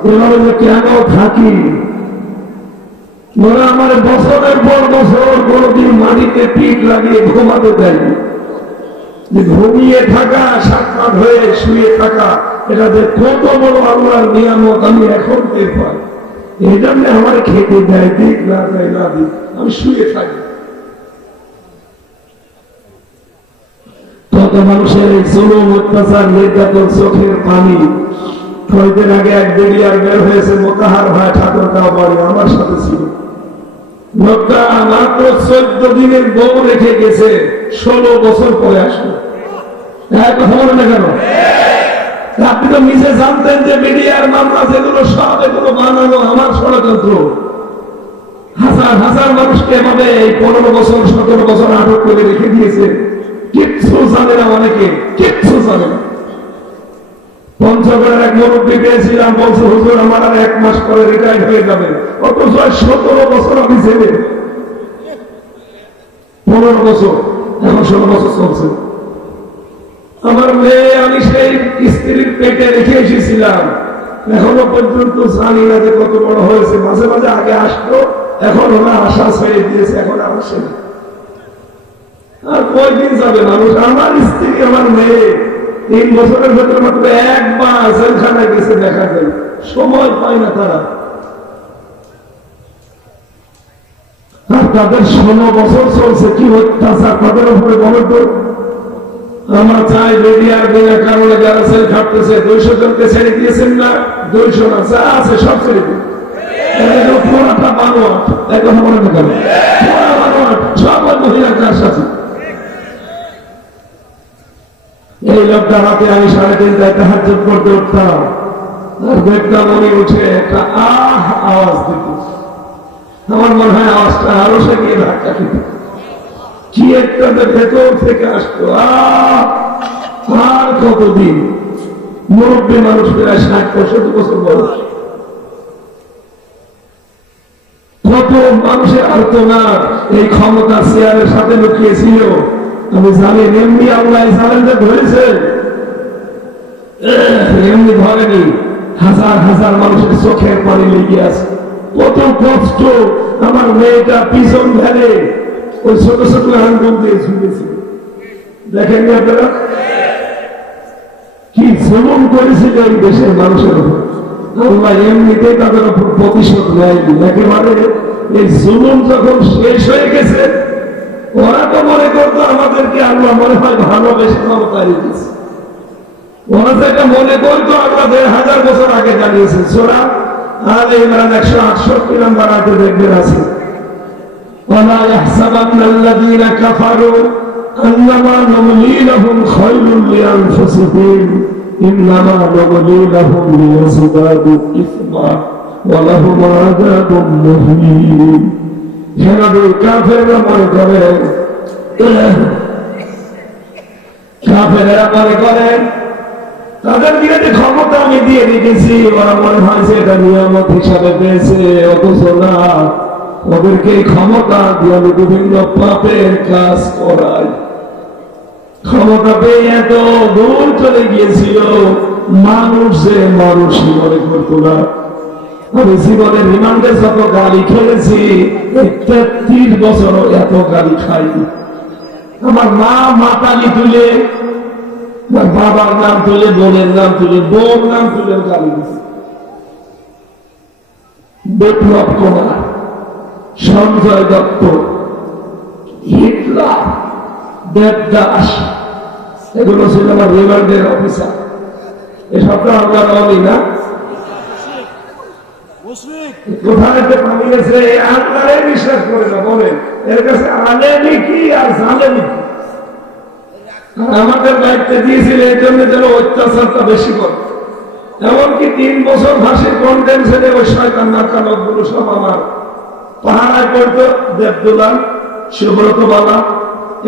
এভাবে যে কেন থাকি? ওরা আমার বছরের পর বছর কোনদিন মাটিতে পিঠ লাগিয়ে ঘুমাতে দেয়নি। ঘুমিয়ে থাকা, সাক্ষাৎ হয়ে শুয়ে থাকা, এটা যে কত বড় আল্লাহর নিয়ামত আমি এখন টের পাই। এই জন্য আমার খেতে দেয়, দিক না দেয় না দিক, আমি শুয়ে থাকি। কত মানুষের জুলুম, অত্যাচার, নির্যাতন, চোখের পানি। কয়েকদিন আগে এক বেরিয়ার বের হয়েছে, মোতাহার ভাই ঠাকুরটাও বাড়ি আমার সাথে ছিল। লোকটা মাত্র 14 দিনের বউ রেখে গেছে, 16 বছর পরে আসলো। কথা বলে না কেন? আপনি তো নিজে জানতেন যে মিডিয়ার মামলা যেগুলো সব এগুলো বানানো আমার ষড়যন্ত্র। হাজার হাজার মানুষকে এভাবে 15 বছর 17 বছর আটক করে রেখে দিয়েছে। কিচ্ছু জানে না, অনেকে কিচ্ছু জানে না। পঞ্চগড়ের এক মুরব্বী পেয়েছিলাম, বলছে হুজুর আমার আর 1 মাস পরে রিটায়ার হয়ে যাবে, অথচ 17 বছর আমি ছেলে, 15 বছর, এখন 16 বছর চলছে। আমার মেয়ে আমি সেই স্ত্রীর পেটে রেখে এসেছিলাম, এখনো পর্যন্ত জানি না যে কত বড় হয়েছে। মাঝে মাঝে আগে আসতো, এখন ওরা আশা ছেড়ে দিয়েছে, এখন আর আসে না। আর কয়দিন যাবে মানুষ? আমার স্ত্রী আমার মেয়ে 3 বছরের ভেতরে মাত্র 1 বার জেলখানায় গেছে, দেখা যায় সময় পায় না তারা। আর তাদের 16 বছর চলছে, কি অত্যাচার তাদের উপরে বলো তো। আমরা চাই মিডিয়ার বিনা কারণে যারা সেল খাটতেছে, 200 জনকে ছেড়ে দিয়েছেন না, 200 না যা আছে সব ছেড়ে দিন। পুরাটা বানোয়াট, এক কথা বলেন না কেন? পুরা বানোয়াট, সব মহিলা চার সাথে। এই লোকটা হাতে আমি 3:30টায় তাহাজ্জুদ করতে উঠতাম, আর দেখতাম উনি উঠে একটা আওয়াজ দিত। আমার মনে হয় আওয়াজটা আরো সে গিয়ে ধাক্কা দিত, কি একটা ভেতর থেকে আসতো। আর কতদিন? মুরব্বী মানুষ, প্রায় 60-65 বছর বয়স। কত মানুষের আর্তনাদ এই ক্ষমতা চেয়ারের সাথে লুকিয়েছিল আমি জানি। এমনি আল্লাহ জানেন ধরেছে, এমনি ধরেনি। হাজার হাজার মানুষের চোখের পানি লেগে আছে, কত কষ্ট। আমার মেয়েটা পিছন ধারে ওই ছোট ছোট আন্দোলন দিয়ে ঝুঁকেছিল, দেখেন আপনারা কি জুলুম করেছিল এই দেশের মানুষের উপর। আল্লাহ এমনিতে তাদের উপর প্রতিশোধ নেয়নি একেবারে। এই জুলুম যখন শেষ হয়ে গেছে, ওরা তো মনে করতো আমাদেরকে আল্লাহ মনে হয় ভালোবেসে ক্ষমতায় দিয়েছে। ওরা যেটা মনে করতো আল্লাহ 1500 বছর আগে জানিয়েছে। সূরা আলে ইমরান 168 নম্বর আয়াতে দেখবেন আছে, ওয়ালা ইয়াহসাবান্নাল্লাযীনা কাফারু আন্নামা নুমলি লাহুম খায়রুল লিআনফুসিহিম ইন্নামা নুমলি লাহুম লিয়াজদাদু ইসমা ওয়া লাহুম আযাবুম মুহিন। কাফেররা মনে করেন, কাফেররা মনে করেন তাদের বিরুদ্ধে ক্ষমতা আমি দিয়ে দিতেছি, ওরা মনে হয়েছে এটা নিয়ামত হিসাবে পেয়েছে। অথচ না, ওদেরকে এই ক্ষমতা দিয়ে আমি বিভিন্ন পাপের কাজ করাই। ক্ষমতা পেয়ে এত দূর চলে গিয়েছিল, মানুষ যে মানুষই মনে করতো না। আমি জীবনের রিমান্ডে যত গালি খেলেছি, 33 বছরও এত গালি খাইনি। আমার মা মাতালি তুলে, বাবার নাম তুলে, বোনের নাম তুলে, বোন নাম তুলে গালি দিচ্ছে। বিপ্লব কুমার, সঞ্জয় দত্ত, হিটলার, দেবদাস, এগুলো ছিল আমার রিমান্ডের অফিসার। এসবটা আমরা বলি না, কোথায় পানি গেছে আল্লাহরে বিশ্বাস করে না, বলেন এর কাছে আলেমি কি আর জালেমি কি। আমাদের দায়িত্ব দিয়েছিল এই জন্য যেন অত্যাচারটা বেশি করে। এমনকি 3 বছর ফাঁসির কন্টেনশনে ওই শয়তান নাকানকগুলো সব আমার পাহাড়ায় পড়তো, দেবদুলাল, সুব্রত বালা,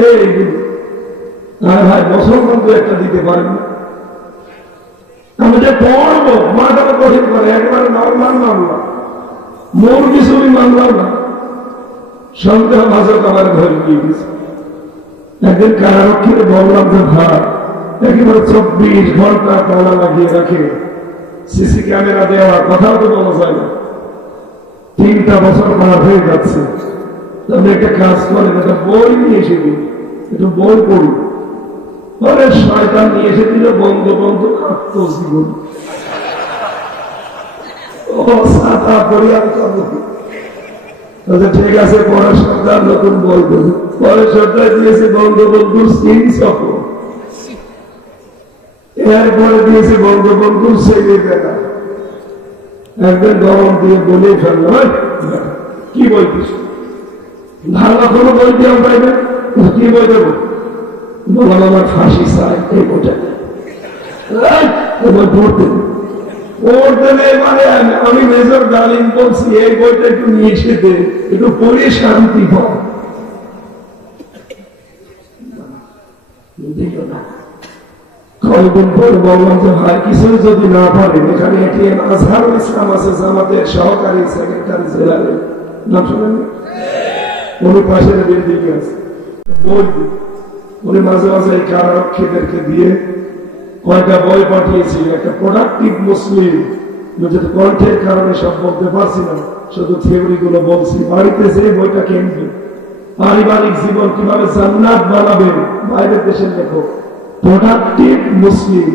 এইগুলো। আর ভাই মুসলমান তো একটা দিতে পারেন না। আমি যে পড়বো মাথা কঠিন করে, একবারে নর্মাল মামলা, মোর কিছুই মামলাও না। সন্দেহ মাঝে আমার ঘরে নিয়ে গেছে। একদিন কারারক্ষীকে বললাম যে ভাই একেবারে 24 ঘন্টা তালা লাগিয়ে রাখে, সিসি ক্যামেরা দেওয়া, কথাও তো বলা যায় না। 3টা বছর পার হয়ে যাচ্ছে। তবে একটা কাজ করেন, একটা বই নিয়ে এসে দিন, একটু বই পড়ি। পরে শয়তান নিয়ে এসে দিল বঙ্গবন্ধু আত্মজীবন। ও সাদা পরিয়াল করবো, ঠিক আছে, পরের সপ্তাহ নতুন বলবো। পরের সপ্তাহে দিয়েছে বঙ্গবন্ধুর সিং সফর, এরপরে দিয়েছে বঙ্গবন্ধুর ছেলে বেলা। একদিন গরম দিয়ে বলে ফেললো, কি বলতিস, ভালো কোনো বই দেওয়া পাইবে, কি বই দেবো? বললাম আমার ফাঁসি চাই, এই বইটা পড়তে পড়তে নেই। মানে আমি মেজর ডালিম বলছি এই বইটা একটু নিয়ে এসে দে, একটু পড়ে শান্তি পাও। কয়েকদিন পরে বললাম যে ভাই কিছু যদি না পারেন, এখানে এটিএম আজহারুল ইসলাম আছে, জামাতের সহকারী সেক্রেটারি জেলারের নাম শুনেন, উনি পাশের বিল্ডিং আছে, বই উনি মাঝে মাঝে এই কারারক্ষীদেরকে দিয়ে কয়েকটা বই পাঠিয়েছিল। একটা প্রোডাক্টিভ মুসলিম, যেটা কণ্ঠের কারণে সব বলতে পারছি না, শুধু থিওরি গুলো বলছি। বাড়িতে যে বইটা কিনবে, পারিবারিক জীবন কিভাবে জান্নাত বানাবেন, বাইরের দেশের লেখক, প্রোডাক্টিভ মুসলিম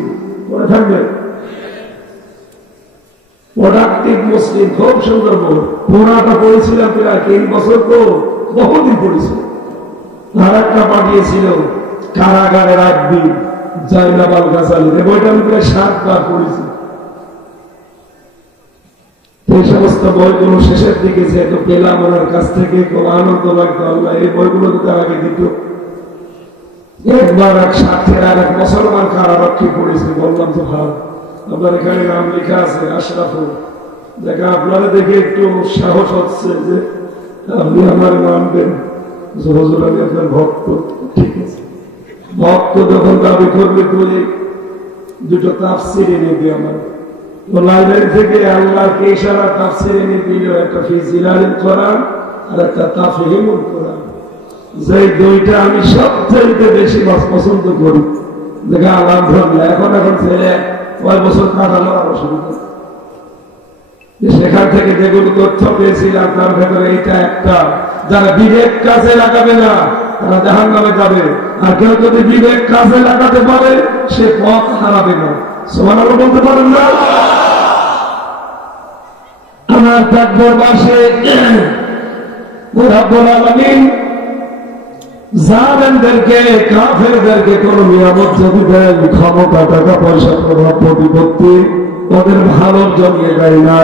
পড়ে থাকবে। প্রোডাক্টিভ মুসলিম খুব সুন্দর বই, পুরাটা পড়েছিলাম প্রায় 3 বছর, তো বহুদিন পড়েছিল। আর একটা পাঠিয়েছিল কারাগারে রাখবি, জাইনাব আল গাজালির, এই বইটা আমি প্রায় 7 বার পড়েছি। এই সমস্ত বইগুলো শেষের দিকে যেহেতু পেলাম ওনার কাছ থেকে, খুব আনন্দ লাগতো। আল্লাহ এই বইগুলো তার আগে দিত। একবার এক সাথের আর এক মুসলমান কারারক্ষী পড়েছে, বললাম যে ভাই আপনার এখানে নাম লেখা আছে আশরাফুল, দেখা আপনারা দেখে একটু সাহস হচ্ছে যে আপনি আমার নাম দেন, হুজুর আমি আপনার ভক্ত। ঠিক আছে, ভক্ত যখন দাবি করবে তুই 2টো তাফসীর এনে দিই আমার। তো লাইব্রেরি থেকে আল্লাহকে ইশারা তাফসীর এনে দিল, একটা ফি জিলালিল কোরআন আর একটা তাফহিমুল কোরআন। যে 2টা আমি সবচেয়ে বেশি পছন্দ করি। দেখা আলহামদুলিল্লাহ এখন ছেলে কয়েক বছর কাটানো অসুবিধা। সেখান থেকে যেগুলো তথ্য পেয়েছিলাম তার ভেতরে এইটা একটা, যারা বিবেক কাজে লাগাবে না তারা জাহান্নামে যাবে, আর কেউ যদি বিবেক কাজে লাগাতে পারে সে পথ হারাবে না। সুবহানাল্লাহ বলতে পারেন না? আমার তাকবীর বাসে রব্বুল আলামিন জালেমদেরকে, কাফেরদেরকে কোন নিয়ামত যদি দেন, ক্ষমতা, টাকা পয়সা, প্রভাব প্রতিপত্তি, ওদের ভালোর জন্য দেয় না।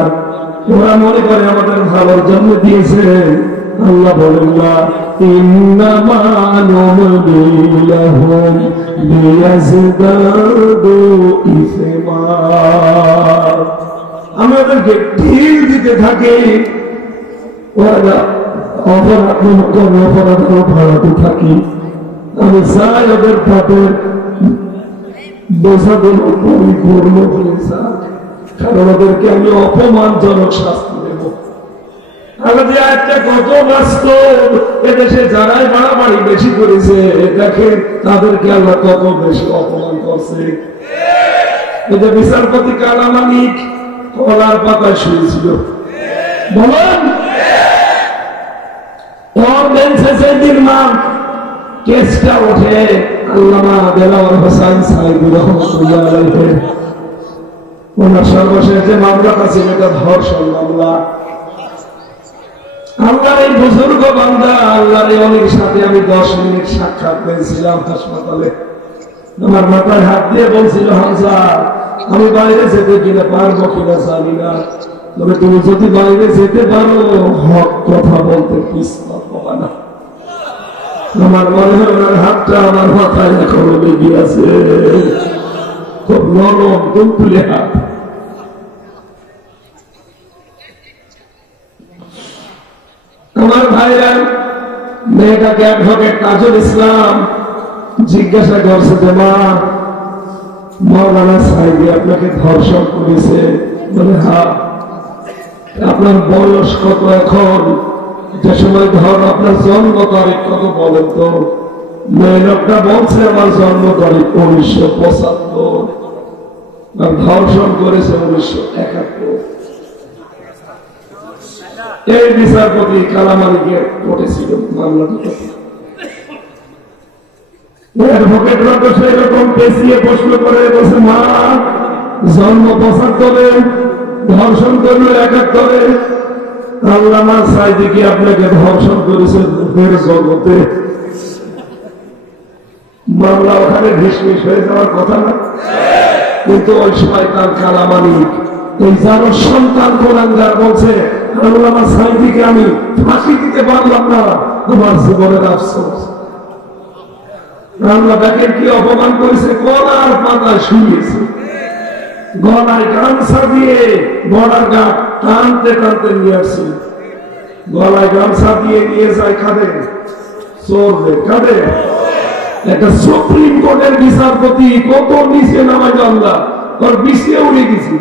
ওরা মনে করে আমাদের ভালোর জন্য দিয়েছে। আল্লাহ বলেন না, ইন্নামা নুমলি লাহুম লিয়াজদাদু ইসমা, আমি ওদেরকে ঢিল দিতে থাকি, ওরা অপরাধ করে অপরাধ ভাড়াতে থাকি। আমি চাই ওদের পাপের বোঝাগুলো পরিপূর্ণ হয়ে যাক, কারণ ওদেরকে আমি অপমানজনক শাস্তি দেব। আমাদের একটা কত বাস্তব, এদেশে যারাই বাড়াবাড়ি বেশি করেছে দেখেন তাদেরকে আল্লাহ কত বেশি অপমান করছে। এটা বিচারপতি কালামানিক কলার পাতায় শুয়েছিল, বলেন ওর বেঞ্চে সেদিন নাম কেসটা ওঠে আল্লামা দেলাওয়ার হোসেন সাইদুর রহমাতুল্লাহ আলাইহি। ওনার সর্বশেষ যে মামলাটা ছিল এটা ধর্ষণ মামলা। আল্লাহর এই বুজুর্গ বান্দা, আল্লাহর এই অলির সাথে আমি 10 মিনিট সাক্ষাৎ পেয়েছিলাম হাসপাতালে। আমার মাথায় হাত দিয়ে বলছিল, হামজা আমি বাইরে যেতে কিনা পারবো কিনা জানি না, তবে তুমি যদি বাইরে যেতে পারো হক কথা বলতে পিছপা পাবা না। আমার মনে হয় ওনার হাতটা আমার মাথায় এখনো লেগে আছে, খুব নরম তুলতুলে হাত। ভাইরা, মেয়েটাকে অ্যাডভোকেট তাজুল ইসলাম জিজ্ঞাসা করছে যে মা, মাওলানা সাহেব আপনাকে ধর্ষণ করেছে? বলে হ্যাঁ। আপনার বয়স কত এখন? যে সময় ধর আপনার জন্ম তারিখ কত বলেন তো? মেয়ে লোকটা বলছে আমার জন্ম তারিখ 1975, আর ধর্ষণ করেছে 1971। এই বিচারপতি কালামালিকে পড়েছিল মামলাটা। অ্যাডভোকেটরা তো সেরকম পেঁচিয়ে প্রশ্ন করে বলছে মা, জন্ম 75, ধর্ষণ করলো 71, আল্লামা সাইদি কি আপনাকে ধর্ষণ করেছে জগতে? মামলা ওখানে ঢিসমিস হয়ে যাওয়ার কথা না, কিন্তু ওই সময় তার কালামালিক এই যার সন্তান কোরআনগার বলছে আল্লামা সাইদিকে আমি ফাঁসি দিতে পারলাম না, আমার জীবনের আফসোস। আল্লাহ দেখেন কি অপমান করেছে, গলার পাতায় শুনিয়েছে, গলায় গামছা দিয়ে গলার গা টানতে টানতে নিয়ে আসছে, গলায় গামছা দিয়ে নিয়ে যায় কাঁদে চোরদের, কাঁদে। একটা সুপ্রিম কোর্টের বিচারপতি কত নিচে নামাই আল্লাহ, ওর বিছিয়ে উড়ে গেছি,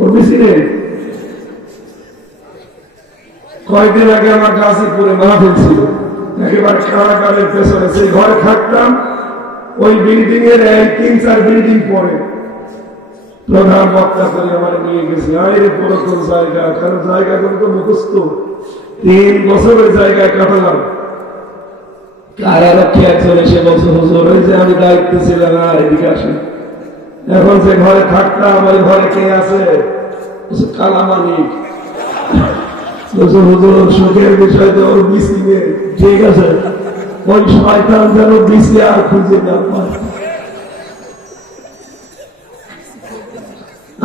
ওর বেশি নেই। কয়েকদিন আগে আমার গাজীপুরে মাহফিল ছিল, একেবারে কারাগারের পেছনে, সেই ঘরে থাকতাম। ওই বিল্ডিং এর 3-4 বিল্ডিং পরে প্রধান বক্তা করে আমার নিয়ে গেছে। আরে পুরো কোন জায়গা, কারণ জায়গাগুলো তো মুখস্থ, 3 বছরের জায়গায় কাটালাম। কারারক্ষী একজন এসে বলছে হুজুর ওই যে আমি দায়িত্ব ছিলাম, এদিকে আসেন। এখন যে ঘরে থাকতাম ওই ঘরে কে আছে? কালামালিক। হুজুর সুখের বিষয় তো ওর বিসি নেই, ঠিক আছে, ওই শয়তান যেন বিসি আর খুঁজে না পায়।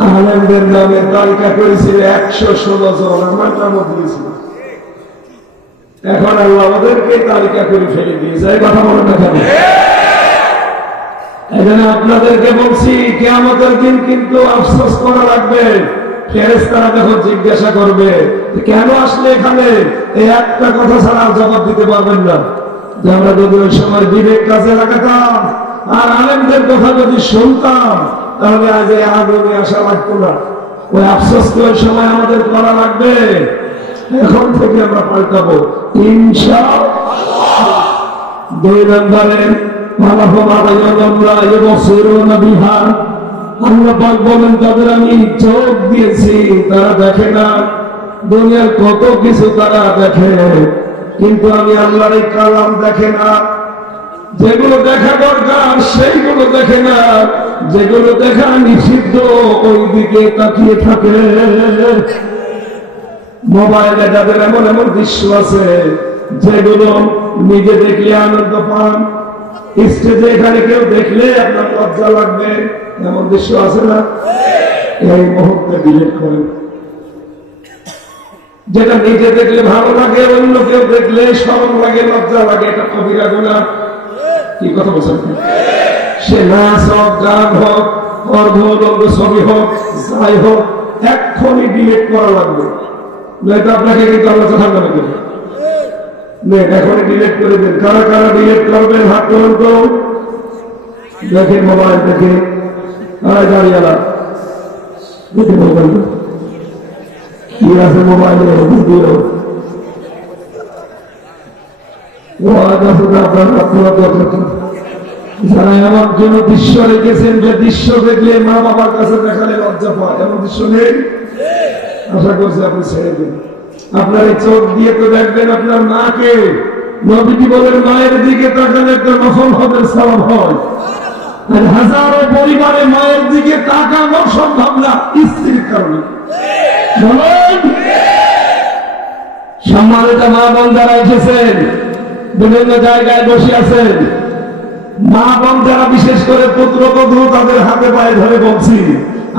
আলেমদের নামে তালিকা করেছিল 116 জন, আমার নামও দিয়েছিল। এখন আল্লাহ আমাদেরকে তালিকা করে ফেলে দিয়েছে, এই কথা মনে রাখেন। এখানে আপনাদেরকে বলছি কিয়ামতের দিন কিন্তু আফসোস করা লাগবে। ফেরেশতারা যখন জিজ্ঞাসা করবে কেন আসলে এখানে, এই একটা কথা ছাড়া জবাব দিতে পারবেন না, যে আমরা যদি ওই সময় বিবেক কাজে লাগাতাম আর আলেমদের কথা যদি শুনতাম তাহলে আজ এই আগুনে আসা লাগতো না। ওই আফসোস ওই সময় আমাদের করা লাগবে। এখন থেকে আমরা পাল্টাবো ইনশাআল্লাহ। 2 নম্বরে আল্লাহ পাক বলেন তাদের আমি চোখ দিয়েছি, তারা দেখে না। দুনিয়ার কত কিছু তারা দেখে, কিন্তু আমি আল্লাহর এই কালাম দেখে না। যেগুলো দেখা দরকার সেইগুলো দেখে না, যেগুলো দেখা নিষিদ্ধ ওই দিকে তাকিয়ে থাকে। মোবাইলে যাদের এমন এমন দৃশ্য আছে যেগুলো নিজে দেখলে আনন্দ পান, স্টেজে এখানে কেউ দেখলে আপনার লজ্জা লাগবে, এমন দৃশ্য আছে না? এই মুহূর্তে ডিলিট করেন। যেটা নিজে দেখলে ভালো লাগে, অন্য কেউ দেখলে শরম লাগে, লজ্জা লাগে, এটা কবিরা গুনাহ। কি কথা বলছেন? সে নাচ হোক, গান হোক, অর্ধলঙ্গ ছবি হোক, যাই হোক, এক্ষুনি ডিলিট করা লাগবে, নয়তো আপনাকে কিন্তু আল্লাহ জাহান্নামে দেবে। এখনই ডিলিট করে দেন। কারা কারা ডিলিট করবেন হাত তুলুন তো, দেখে মোবাইল দেখে। দাঁড়িয়ালা দেখে মোবাইল কি আছে, মোবাইলে ভিডিও যারা এমন কোন দৃশ্য রেখেছেন যে দৃশ্য দেখলে মা বাবার কাছে দেখালে লজ্জা পায়, এমন দৃশ্য নেই? আশা করছি আপনি ছেড়ে দিন। আপনার এই চোখ দিয়ে তো দেখবেন আপনার মাকে। নবীজি বলেন মায়ের দিকে তাকালে একটা নফল হজের সওয়াব হয়, আর হাজারো পরিবারে মায়ের দিকে তাকানো সম্ভব না স্ত্রীর কারণে। বলেন সম্মানিত মা বোন যারা এসেছেন, বিভিন্ন জায়গায় বসে আছেন, মা বোন যারা বিশেষ করে পুত্রবধূ, তাদের হাতে পায়ে ধরে বলছি,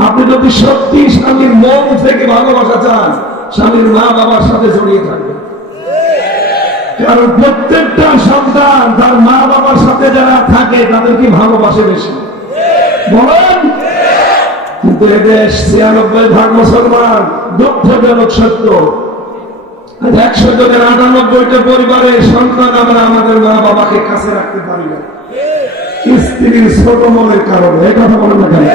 আপনি যদি সত্যি স্বামীর মন থেকে ভালোবাসা চান, স্বামীর মা বাবার সাথে জড়িয়ে থাকবেন। কারণ প্রত্যেকটা সন্তান তার মা বাবার সাথে যারা থাকে তাদেরকে ভালোবাসে বেশি। বলেন, কিন্তু এদেশ 96% মুসলমান, দুঃখজনক সত্য। 100 জনের 98টা পরিবারের সন্তান আমরা আমাদের মা বাবাকে কাছে রাখতে পারি না, স্ত্রীর ছোট মনের কারণে। এই কথা বলেন না কেন?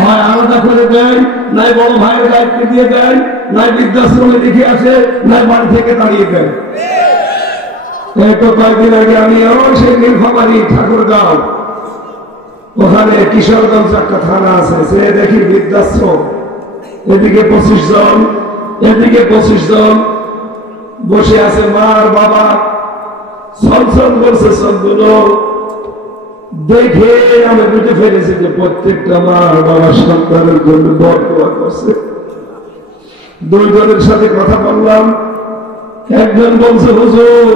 হয় আলাদা করে দেয়, নাই বড় ভাইয়ের দায়িত্ব দিয়ে দেয়, নাই বৃদ্ধাশ্রমে দেখে আসে, নাই বাড়ি থেকে দাঁড়িয়ে দেয়। এই তো কয়েকদিন আগে আমি সেই নীলফামারী ঠাকুরগাঁও, ওখানে কিশোরগঞ্জ একটা থানা আছে, সে দেখি বৃদ্ধাশ্রম, এদিকে 25 জন, এদিকে 25 জন বসে আছে মা আর বাবা, ছলছল করছে সবগুলো। দেখে আমি বুঝে ফেলেছি যে প্রত্যেকটা মা আর বাবার সন্তানের জন্য দোয়া করছে। দুইজনের সাথে কথা বললাম, একজন বলছে হুজুর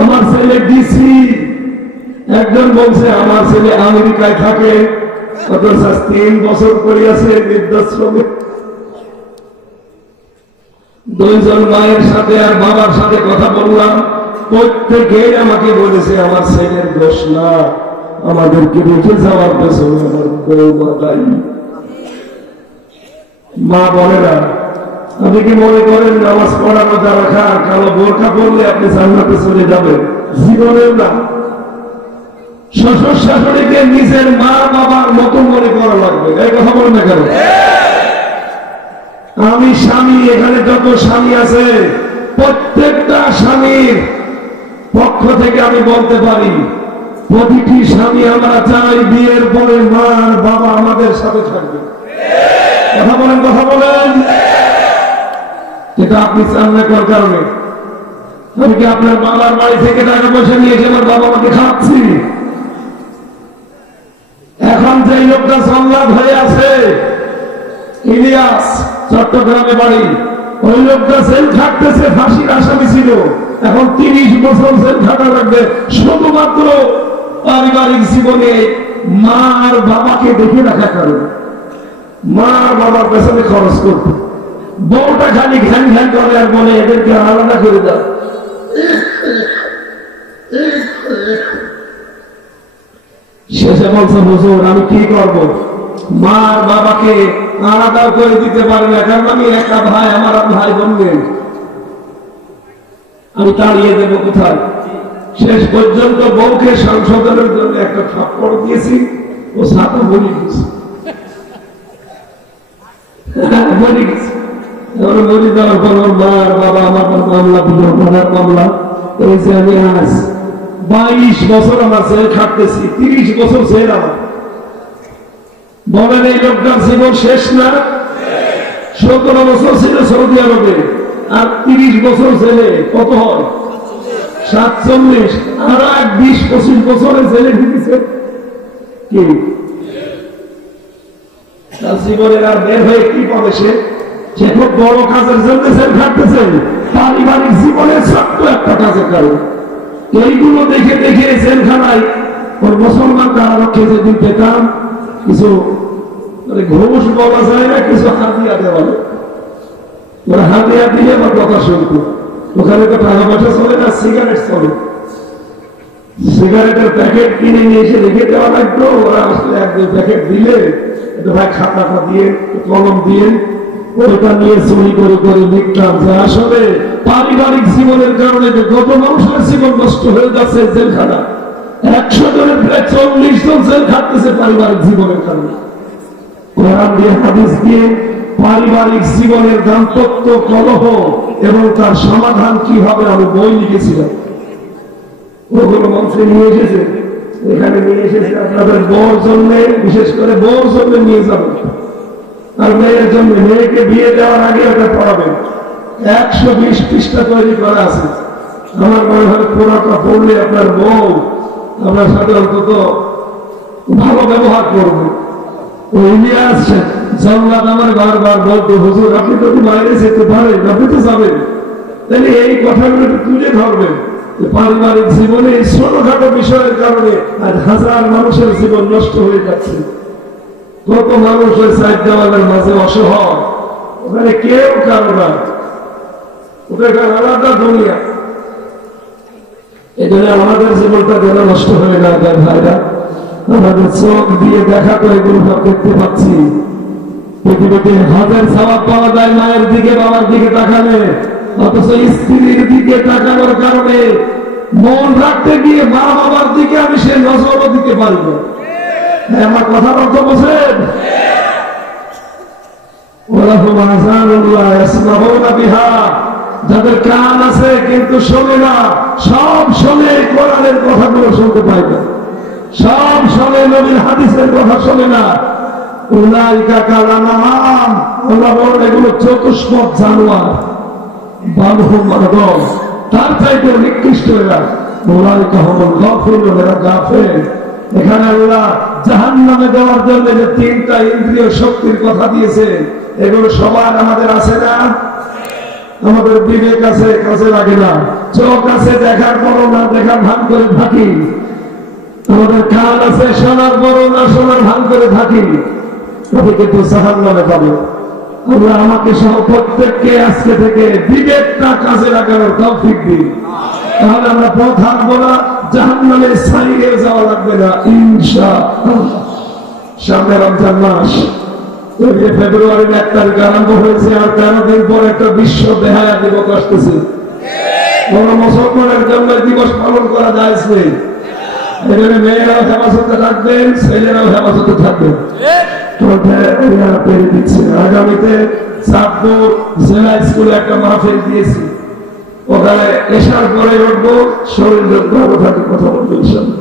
আমার ছেলে ডিসি, একজন বলছে আমার ছেলে আমেরিকায় থাকে, অথচ 3 বছর করিয়াছে বৃদ্ধাশ্রমে। দুইজন মায়ের সাথে আর বাবার সাথে কথা বললাম, প্রত্যেকে আমাকে বলেছে আমার ছেলের দোষ না, আমাদেরকে রেখে যাওয়ার পেছনে আমার বৌমা দায়ী। মা বলে না, আপনি কি মনে করেন নামাজ পড়ানো যারা খান কালো বোরকা পড়লে আপনি জান্নাতে চলে যাবেন? জীবনেও না। শ্বশুর শাশুড়িকে নিজের মা বাবার মতো মনে করা লাগবে। এই কথা বলেন না কেন? আমি স্বামী, এখানে যত স্বামী আছে প্রত্যেকটা স্বামীর পক্ষ থেকে আমি বলতে পারি, প্রতিটি স্বামী আমরা চাই বিয়ের পরে মা আর বাবা আমাদের সাথে থাকবে। কথা বলেন, কথা বলেন। এটা আপনি চান না কোন কারণে? আমি কি আপনার বাবার বাড়ি থেকে টাকা পয়সা নিয়ে এসে আমার বাবা মাকে খাওয়াচ্ছি? এখন যে লোকটা সংলাপ হয়ে আছে ইলিয়াস, চট্টগ্রামে বাড়ি, ওই লোকটা জেল খাটতেছে, ফাঁসির আসামি ছিল, এখন 30 বছর জেল খাটা লাগবে শুধুমাত্র পারিবারিক জীবনে মা আর বাবাকে দেখে রাখা কারণে। মা বাবার পেছনে খরচ করতে, বউটা খালি ঘ্যান ঘ্যান করে আর বলে এদেরকে আলাদা করে দাও। শেষে বলছে হুজুর আমি কি করব, মা আর বাবাকে আলাদা করে দিতে পারি না, কারণ আমি একটা ভাই, আমার ভাই বোন নেই, আমি তাড়িয়ে দেবো কোথায়? শেষ পর্যন্ত বউকে সংশোধনের জন্য একটা থাপ্পড় দিয়েছি, ও সাথে বলি গেছে, বলি গেছে। বলি দেওয়ার পর ওর মা আর বাবা আমার মামলা দিল, মামলা। এই যে আমি আজ 22 বছর আমার ছেলে খাটতেছি, 30 বছর ছেলে আমার। বলেন এই লোকটার জীবন শেষ না? 17 বছর ছিল সৌদি আরবে, আর 30 বছর ছেলে, কত হয়? 47। আর 20-25 বছরের ছেলে ঢুকেছে কি তার জীবনের, আর বের হয়ে কি পাবে সে? সে খুব বড় কাজের জন্য জেল খাটতেছে, পারিবারিক জীবনের ছোট্ট একটা কাজের কারণে। এইগুলো দেখে দেখে জেলখানায় ওর মুসলমান কারারক্ষে যেদিন পেতাম, কিছু ঘুষ বলা যায় না, কিছু হাতিয়া দেওয়া, ওরা হাতিয়া দিয়ে আমার কথা শুনতো। ওখানে তো টাকা পয়সা চলে না, সিগারেট চলে, সিগারেটের প্যাকেট কিনে নিয়ে এসে রেখে দেওয়া লাগতো। ওরা আসলে 1-2 প্যাকেট দিলে ভাই খাতাটা দিয়ে কলম দিয়ে ওটা নিয়ে চুরি করে করে লিখতাম যে আসলে পারিবারিক জীবনের কারণে যে কত মানুষের জীবন নষ্ট হয়ে যাচ্ছে জেলখানা। 100 জনের প্রায় 40 জন জেল খাটতেছে পারিবারিক জীবনের কারণে। কোরআন দিয়ে হাদিস দিয়ে পারিবারিক জীবনের দাম্পত্য কলহ এবং তার সমাধান কি হবে আমি বই লিখেছিলাম। ওগুলো মঞ্চে নিয়ে এসেছে, এখানে নিয়ে এসেছে আপনাদের বউর জন্য, বিশেষ করে বউর জন্য নিয়ে যাবেন, আর মেয়ের জন্য, মেয়েকে বিয়ে দেওয়ার আগে ওটা পড়াবেন। 120 পৃষ্ঠা তৈরি করা আছে। আমার মনে হয় পুরোটা পড়লে আপনার বউ আপনার সাথে অন্তত ভালো ব্যবহার করবে। ওই ইলিয়াস জল্লাদ আমার বারবার বলতো হুজুর আপনি তো বাইরে যেতে পারেন, আপনি তো যাবেন, তাহলে এই কথাগুলো তুলে ধরবেন। পারিবারিক জীবনে এই ছোটখাটো বিষয়ের কারণে আজ হাজার মানুষের জীবন নষ্ট হয়ে যাচ্ছে। কত মানুষ ওই সাইড দেওয়ালের মাঝে অসহায়, ওখানে কেউ কারো না, ওটা একটা আলাদা দুনিয়া। এই জন্য আমাদের জীবনটা যেন নষ্ট হয়ে না যায় ভাইরা। আমাদের চোখ দিয়ে দেখা তো এগুলো সব দেখতে পাচ্ছি। পৃথিবীতে হজের সওয়াব পাওয়া যায় মায়ের দিকে বাবার দিকে তাকালে, অথচ স্ত্রীর দিকে তাকানোর কারণে মন রাখতে গিয়ে মা বাবার দিকে আমি সে নজরও দিতে পারব। আমার কথার অর্থ বোঝেন? যাদের কান আছে কিন্তু শোনে না, সব শোনে কোরআনের কথাগুলো শুনতে পায় না, সব শোনে নবীর হাদিসের কথা শোনে না। এগুলো চতুষ্পদ জানোয়ার, তার চাইতে নিকৃষ্ট এরা। এখানে আল্লাহ জাহান্নামে দেওয়ার জন্য যে 3টা ইন্দ্রিয় শক্তির কথা দিয়েছে, এগুলো সবার আমাদের আছে না? আমাদের বিবেক আছে, কাছে লাগে না। চোখ আছে, দেখার পরও না দেখার ভান করে থাকি। আমাদের কান আছে, শোনার পরও না শোনার ভান করে থাকি। তবে কিন্তু জাহান্নামে পাবো। আল্লাহ আমাকে সহ প্রত্যেককে আজকে থেকে বিবেকটা কাজে লাগানোর তৌফিক দিন। তাহলে আমরা পথ হাঁটবো না, জাহান্নামের সাইডে যাওয়া লাগবে না ইনশাআল্লাহ। সামনে রমজান মাস, ফেব্রুয়ারির 1 তারিখ আরম্ভ হয়েছে, আর 13 দিন পর একটা বিশ্ব বেহায়া দিবস আসতেছে। কোন মুসলমানের জন্য দিবস পালন করা যায় নেই। এখানে মেয়েরাও হেফাজতে থাকবেন, ছেলেরাও হেফাজতে থাকবেন। আগামীতে চাঁদপুর জেলা স্কুলে একটা মাহফিল দিয়েছি, ওখানে এসার পরে উঠবো, শরীর ভালো থাকে, কথা বলবো ইনশাআল্লাহ।